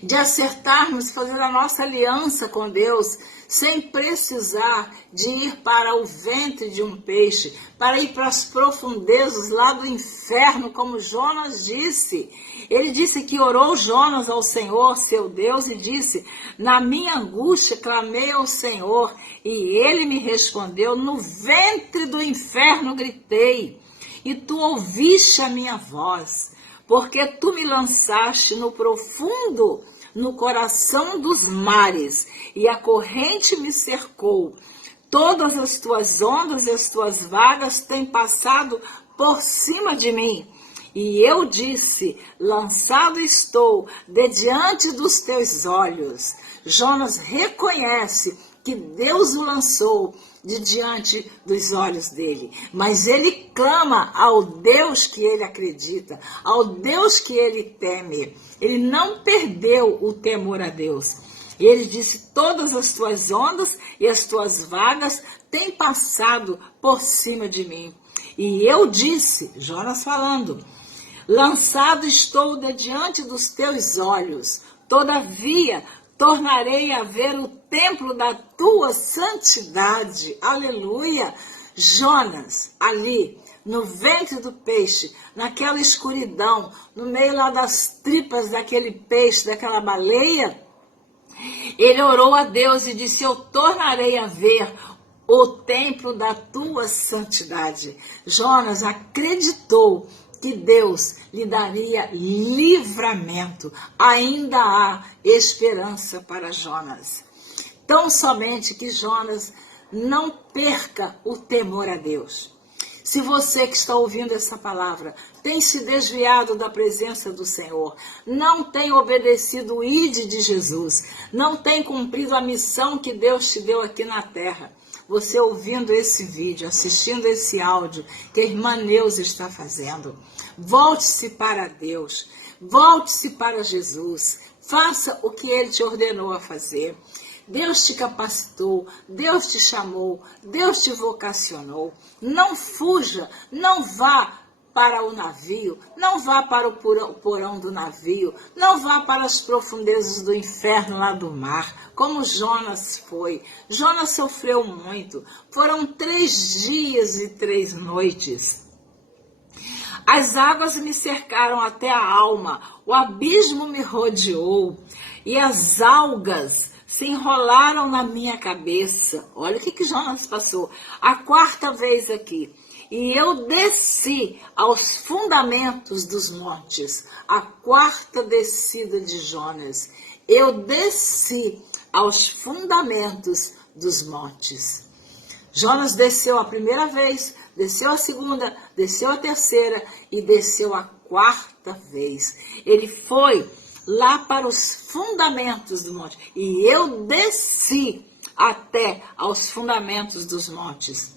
de acertarmos, fazer a nossa aliança com Deus, sem precisar de ir para o ventre de um peixe, para ir para as profundezas lá do inferno, como Jonas disse. Ele disse que orou Jonas ao Senhor, seu Deus, e disse, na minha angústia clamei ao Senhor, e ele me respondeu, no ventre do inferno gritei, e tu ouviste a minha voz, porque tu me lançaste no profundo, no coração dos mares, e a corrente me cercou. Todas as tuas ondas e as tuas vagas têm passado por cima de mim. E eu disse, lançado estou de diante dos teus olhos. Jonas reconhece que Deus o lançou de diante dos olhos dele. Mas ele clama ao Deus que ele acredita, ao Deus que ele teme. Ele não perdeu o temor a Deus. E ele disse, todas as tuas ondas e as tuas vagas têm passado por cima de mim. E eu disse, Jonas falando, lançado estou de diante dos teus olhos, todavia tornarei a ver o templo da tua santidade. Aleluia! Jonas, ali, no ventre do peixe, naquela escuridão, no meio lá das tripas daquele peixe, daquela baleia, ele orou a Deus e disse, eu tornarei a ver o templo da tua santidade. Jonas acreditou que Deus lhe daria livramento. Ainda há esperança para Jonas. Tão somente que Jonas não perca o temor a Deus. Se você que está ouvindo essa palavra tem se desviado da presença do Senhor, não tem obedecido o ide de Jesus, não tem cumprido a missão que Deus te deu aqui na terra, você ouvindo esse vídeo, assistindo esse áudio que a irmã Neuza está fazendo, volte-se para Deus, volte-se para Jesus, faça o que Ele te ordenou a fazer. Deus te capacitou, Deus te chamou, Deus te vocacionou. Não fuja, não vá para o navio, não vá para o porão do navio, não vá para as profundezas do inferno lá do mar, como Jonas foi. Jonas sofreu muito, foram 3 dias e 3 noites. As águas me cercaram até a alma, o abismo me rodeou e as algas se enrolaram na minha cabeça. Olha o que Jonas passou. A 4ª vez aqui. E eu desci aos fundamentos dos montes. A 4ª descida de Jonas. Eu desci aos fundamentos dos montes. Jonas desceu a 1ª vez, desceu a 2ª, desceu a 3ª e desceu a 4ª vez. Ele foi lá para os fundamentos do monte. E eu desci até aos fundamentos dos montes.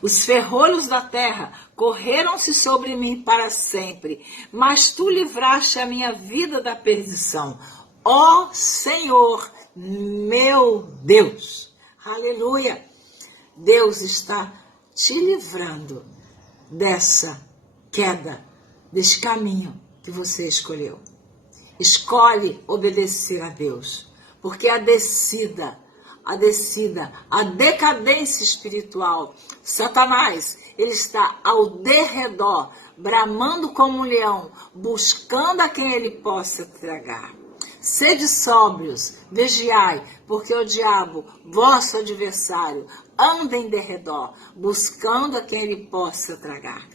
Os ferrolhos da terra correram-se sobre mim para sempre, mas tu livraste a minha vida da perdição. Ó Senhor, meu Deus. Aleluia. Deus está te livrando dessa queda, desse caminho que você escolheu. Escolhe obedecer a Deus, porque a descida, a decadência espiritual, Satanás, ele está ao derredor, bramando como um leão, buscando a quem ele possa tragar. Sede sóbrios, vigiai, porque o diabo, vosso adversário, anda em derredor, buscando a quem ele possa tragar.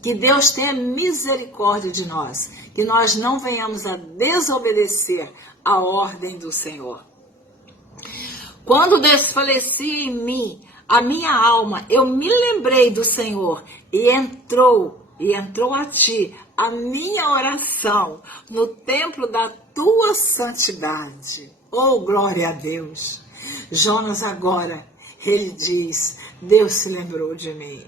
Que Deus tenha misericórdia de nós, que nós não venhamos a desobedecer a ordem do Senhor. Quando desfaleci em mim a minha alma, eu me lembrei do Senhor e entrou a ti a minha oração no templo da tua santidade. Oh, glória a Deus! Jonas agora, ele diz, Deus se lembrou de mim.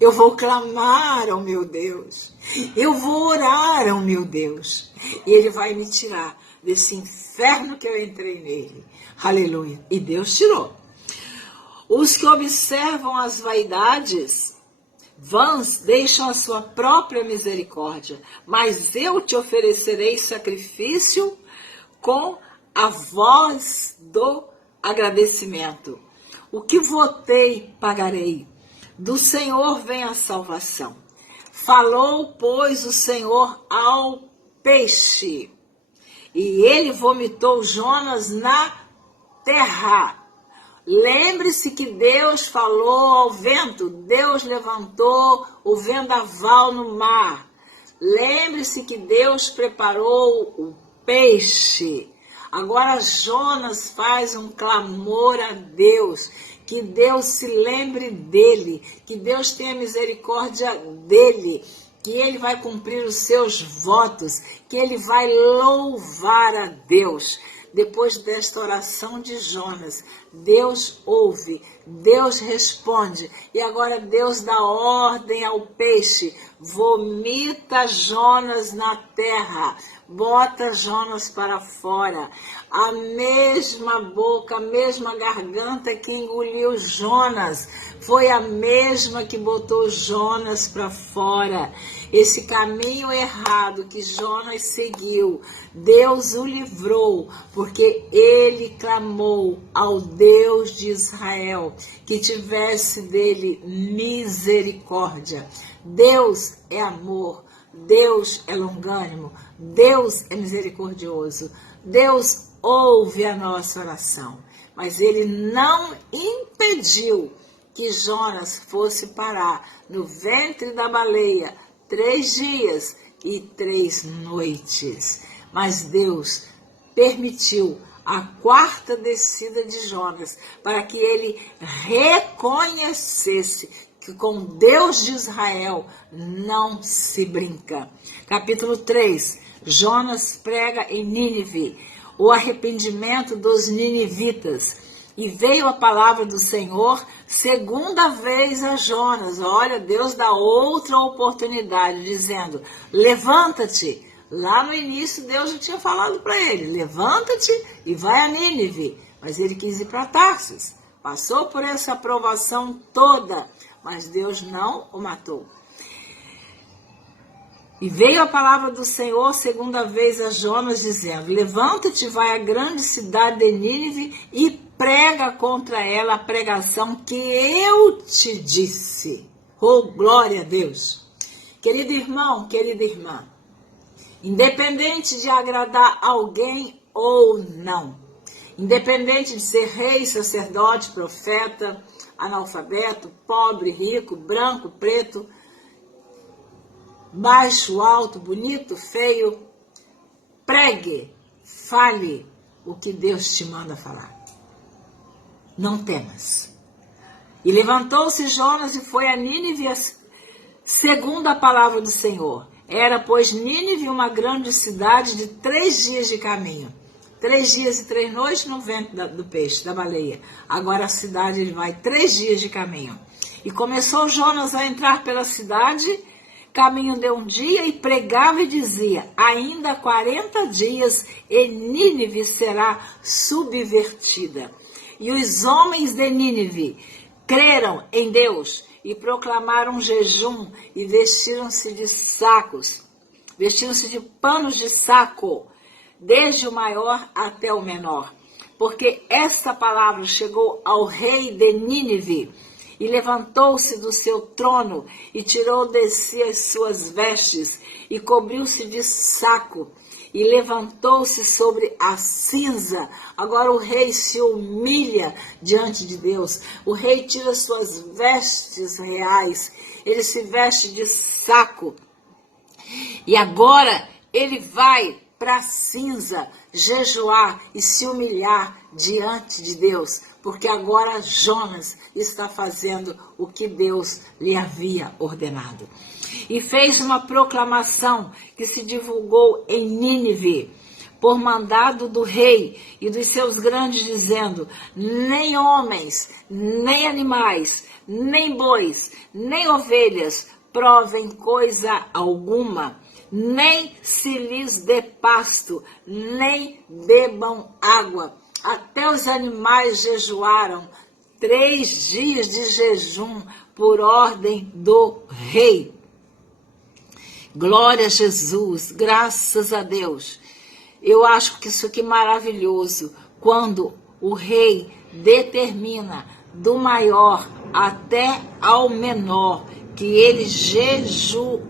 Eu vou clamar ao meu Deus. Eu vou orar ao meu Deus. E Ele vai me tirar desse inferno que eu entrei nele. Aleluia. E Deus tirou. Os que observam as vaidades vãs deixam a sua própria misericórdia. Mas eu te oferecerei sacrifício com a voz do agradecimento. O que votei, pagarei. Do Senhor vem a salvação. Falou, pois, o Senhor ao peixe, e ele vomitou Jonas na terra. Lembre-se que Deus falou ao vento, Deus levantou o vendaval no mar. Lembre-se que Deus preparou o peixe. Agora Jonas faz um clamor a Deus, que Deus se lembre dele, que Deus tenha misericórdia dele, que ele vai cumprir os seus votos, que ele vai louvar a Deus. Depois desta oração de Jonas, Deus ouve, Deus responde, e agora Deus dá ordem ao peixe, vomita Jonas na terra, bota Jonas para fora. A mesma boca, a mesma garganta que engoliu Jonas, foi a mesma que botou Jonas para fora. Esse caminho errado que Jonas seguiu, Deus o livrou, porque ele clamou ao Deus de Israel que tivesse dele misericórdia. Deus é amor, Deus é longânimo, Deus é misericordioso, Deus ouve a nossa oração, mas ele não impediu que Jonas fosse parar no ventre da baleia 3 dias e 3 noites. Mas Deus permitiu a 4ª descida de Jonas para que ele reconhecesse que com Deus de Israel não se brinca. Capítulo 3. Jonas prega em Nínive o arrependimento dos ninivitas. E veio a palavra do Senhor 2ª vez a Jonas. Olha, Deus dá outra oportunidade, dizendo, levanta-te. Lá no início, Deus já tinha falado para ele, levanta-te e vai a Nínive. Mas ele quis ir para Tarsis. Passou por essa aprovação toda, mas Deus não o matou. E veio a palavra do Senhor 2ª vez a Jonas, dizendo, levanta-te, vai à grande cidade de Nínive e prega contra ela a pregação que eu te disse. Oh, glória a Deus! Querido irmão, querida irmã, independente de agradar alguém ou não, independente de ser rei, sacerdote, profeta, analfabeto, pobre, rico, branco, preto, baixo, alto, bonito, feio, pregue, fale o que Deus te manda falar. Não temas. E levantou-se Jonas e foi a Nínive, segundo a palavra do Senhor. Era, pois, Nínive uma grande cidade de 3 dias de caminho. 3 dias e 3 noites no ventre do peixe, da baleia. Agora a cidade ele vai 3 dias de caminho. E começou Jonas a entrar pela cidade, caminho de um dia, e pregava e dizia, ainda 40 dias e Nínive será subvertida. E os homens de Nínive creram em Deus e proclamaram jejum e vestiram-se de sacos, vestiram-se de panos de saco, desde o maior até o menor. Porque esta palavra chegou ao rei de Nínive, e levantou-se do seu trono, e tirou de si as suas vestes, e cobriu-se de saco, e levantou-se sobre a cinza. Agora o rei se humilha diante de Deus. O rei tira suas vestes reais, ele se veste de saco, e agora ele vai para a cinza jejuar e se humilhar diante de Deus, porque agora Jonas está fazendo o que Deus lhe havia ordenado. E fez uma proclamação que se divulgou em Nínive, por mandado do rei e dos seus grandes, dizendo, nem homens, nem animais, nem bois, nem ovelhas provem coisa alguma, nem se lhes dê pasto, nem bebam água. Até os animais jejuaram 3 dias de jejum por ordem do rei. Glória a Jesus, graças a Deus. Eu acho que isso aqui é maravilhoso, quando o rei determina do maior até ao menor que eles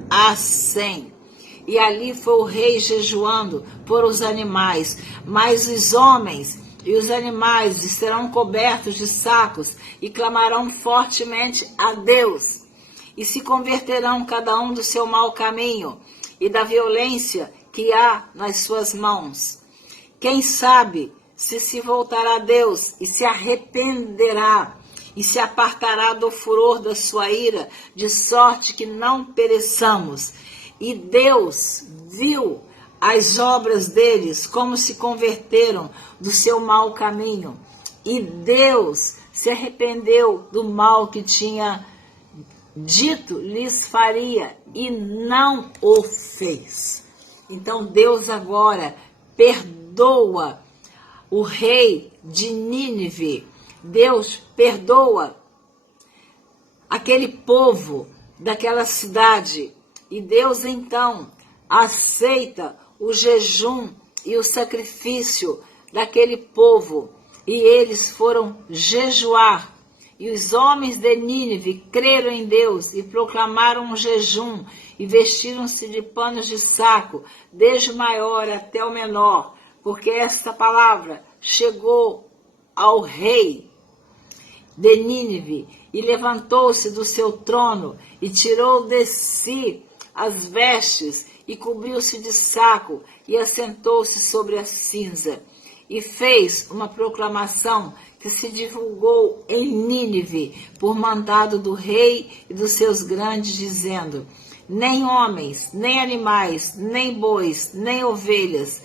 jejuassem. E ali foi o rei jejuando por os animais, mas os homens e os animais serão cobertos de sacos e clamarão fortemente a Deus. E se converterão cada um do seu mau caminho e da violência que há nas suas mãos. Quem sabe se voltará a Deus e se arrependerá e se apartará do furor da sua ira, de sorte que não pereçamos. E Deus viu as obras deles, como se converteram do seu mau caminho. E Deus se arrependeu do mal que tinha dito lhes faria, e não o fez. Então Deus agora perdoa o rei de Nínive. Deus perdoa aquele povo daquela cidade. E Deus então aceita o jejum e o sacrifício daquele povo. E eles foram jejuar. E os homens de Nínive creram em Deus e proclamaram um jejum e vestiram-se de panos de saco, desde o maior até o menor, porque esta palavra chegou ao rei de Nínive e levantou-se do seu trono e tirou de si as vestes e cobriu-se de saco e assentou-se sobre a cinza e fez uma proclamação que se divulgou em Nínive por mandado do rei e dos seus grandes, dizendo: nem homens, nem animais, nem bois, nem ovelhas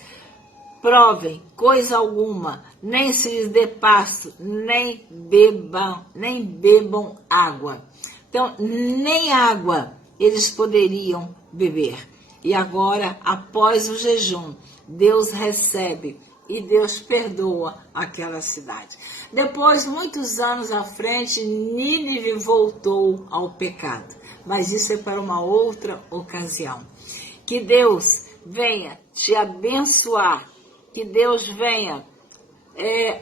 provem coisa alguma, nem se lhes dê pasto, nem bebam água. Então, nem água eles poderiam beber. E agora, após o jejum, Deus recebe e Deus perdoa aquela cidade. Depois, muitos anos à frente, Nínive voltou ao pecado. Mas isso é para uma outra ocasião. Que Deus venha te abençoar, que Deus venha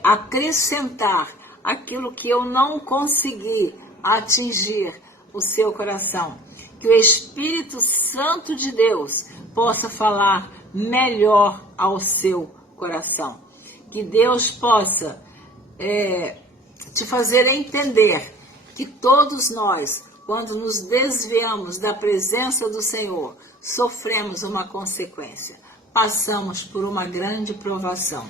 acrescentar aquilo que eu não consegui atingir o seu coração. Que o Espírito Santo de Deus possa falar melhor ao seu coração. Que Deus possa te fazer entender que todos nós, quando nos desviamos da presença do Senhor, sofremos uma consequência. Passamos por uma grande provação.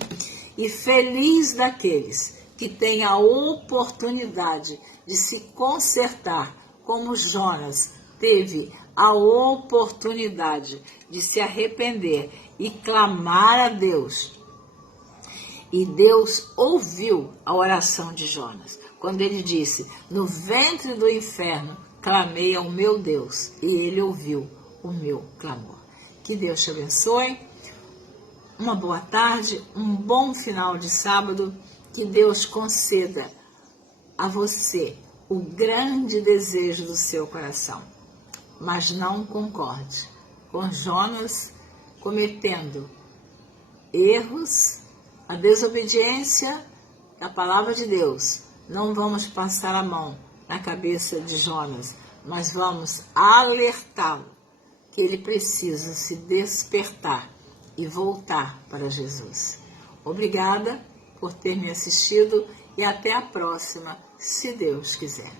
E feliz daqueles que têm a oportunidade de se consertar, como Jonas teve a oportunidade de se arrepender e clamar a Deus. E Deus ouviu a oração de Jonas, quando ele disse: no ventre do inferno clamei ao meu Deus, e ele ouviu o meu clamor. Que Deus te abençoe, uma boa tarde, um bom final de sábado, que Deus conceda a você o grande desejo do seu coração. Mas não concorde com Jonas cometendo erros, a desobediência à palavra de Deus. Não vamos passar a mão na cabeça de Jonas, mas vamos alertá-lo que ele precisa se despertar e voltar para Jesus. Obrigada por ter me assistido e até a próxima, se Deus quiser.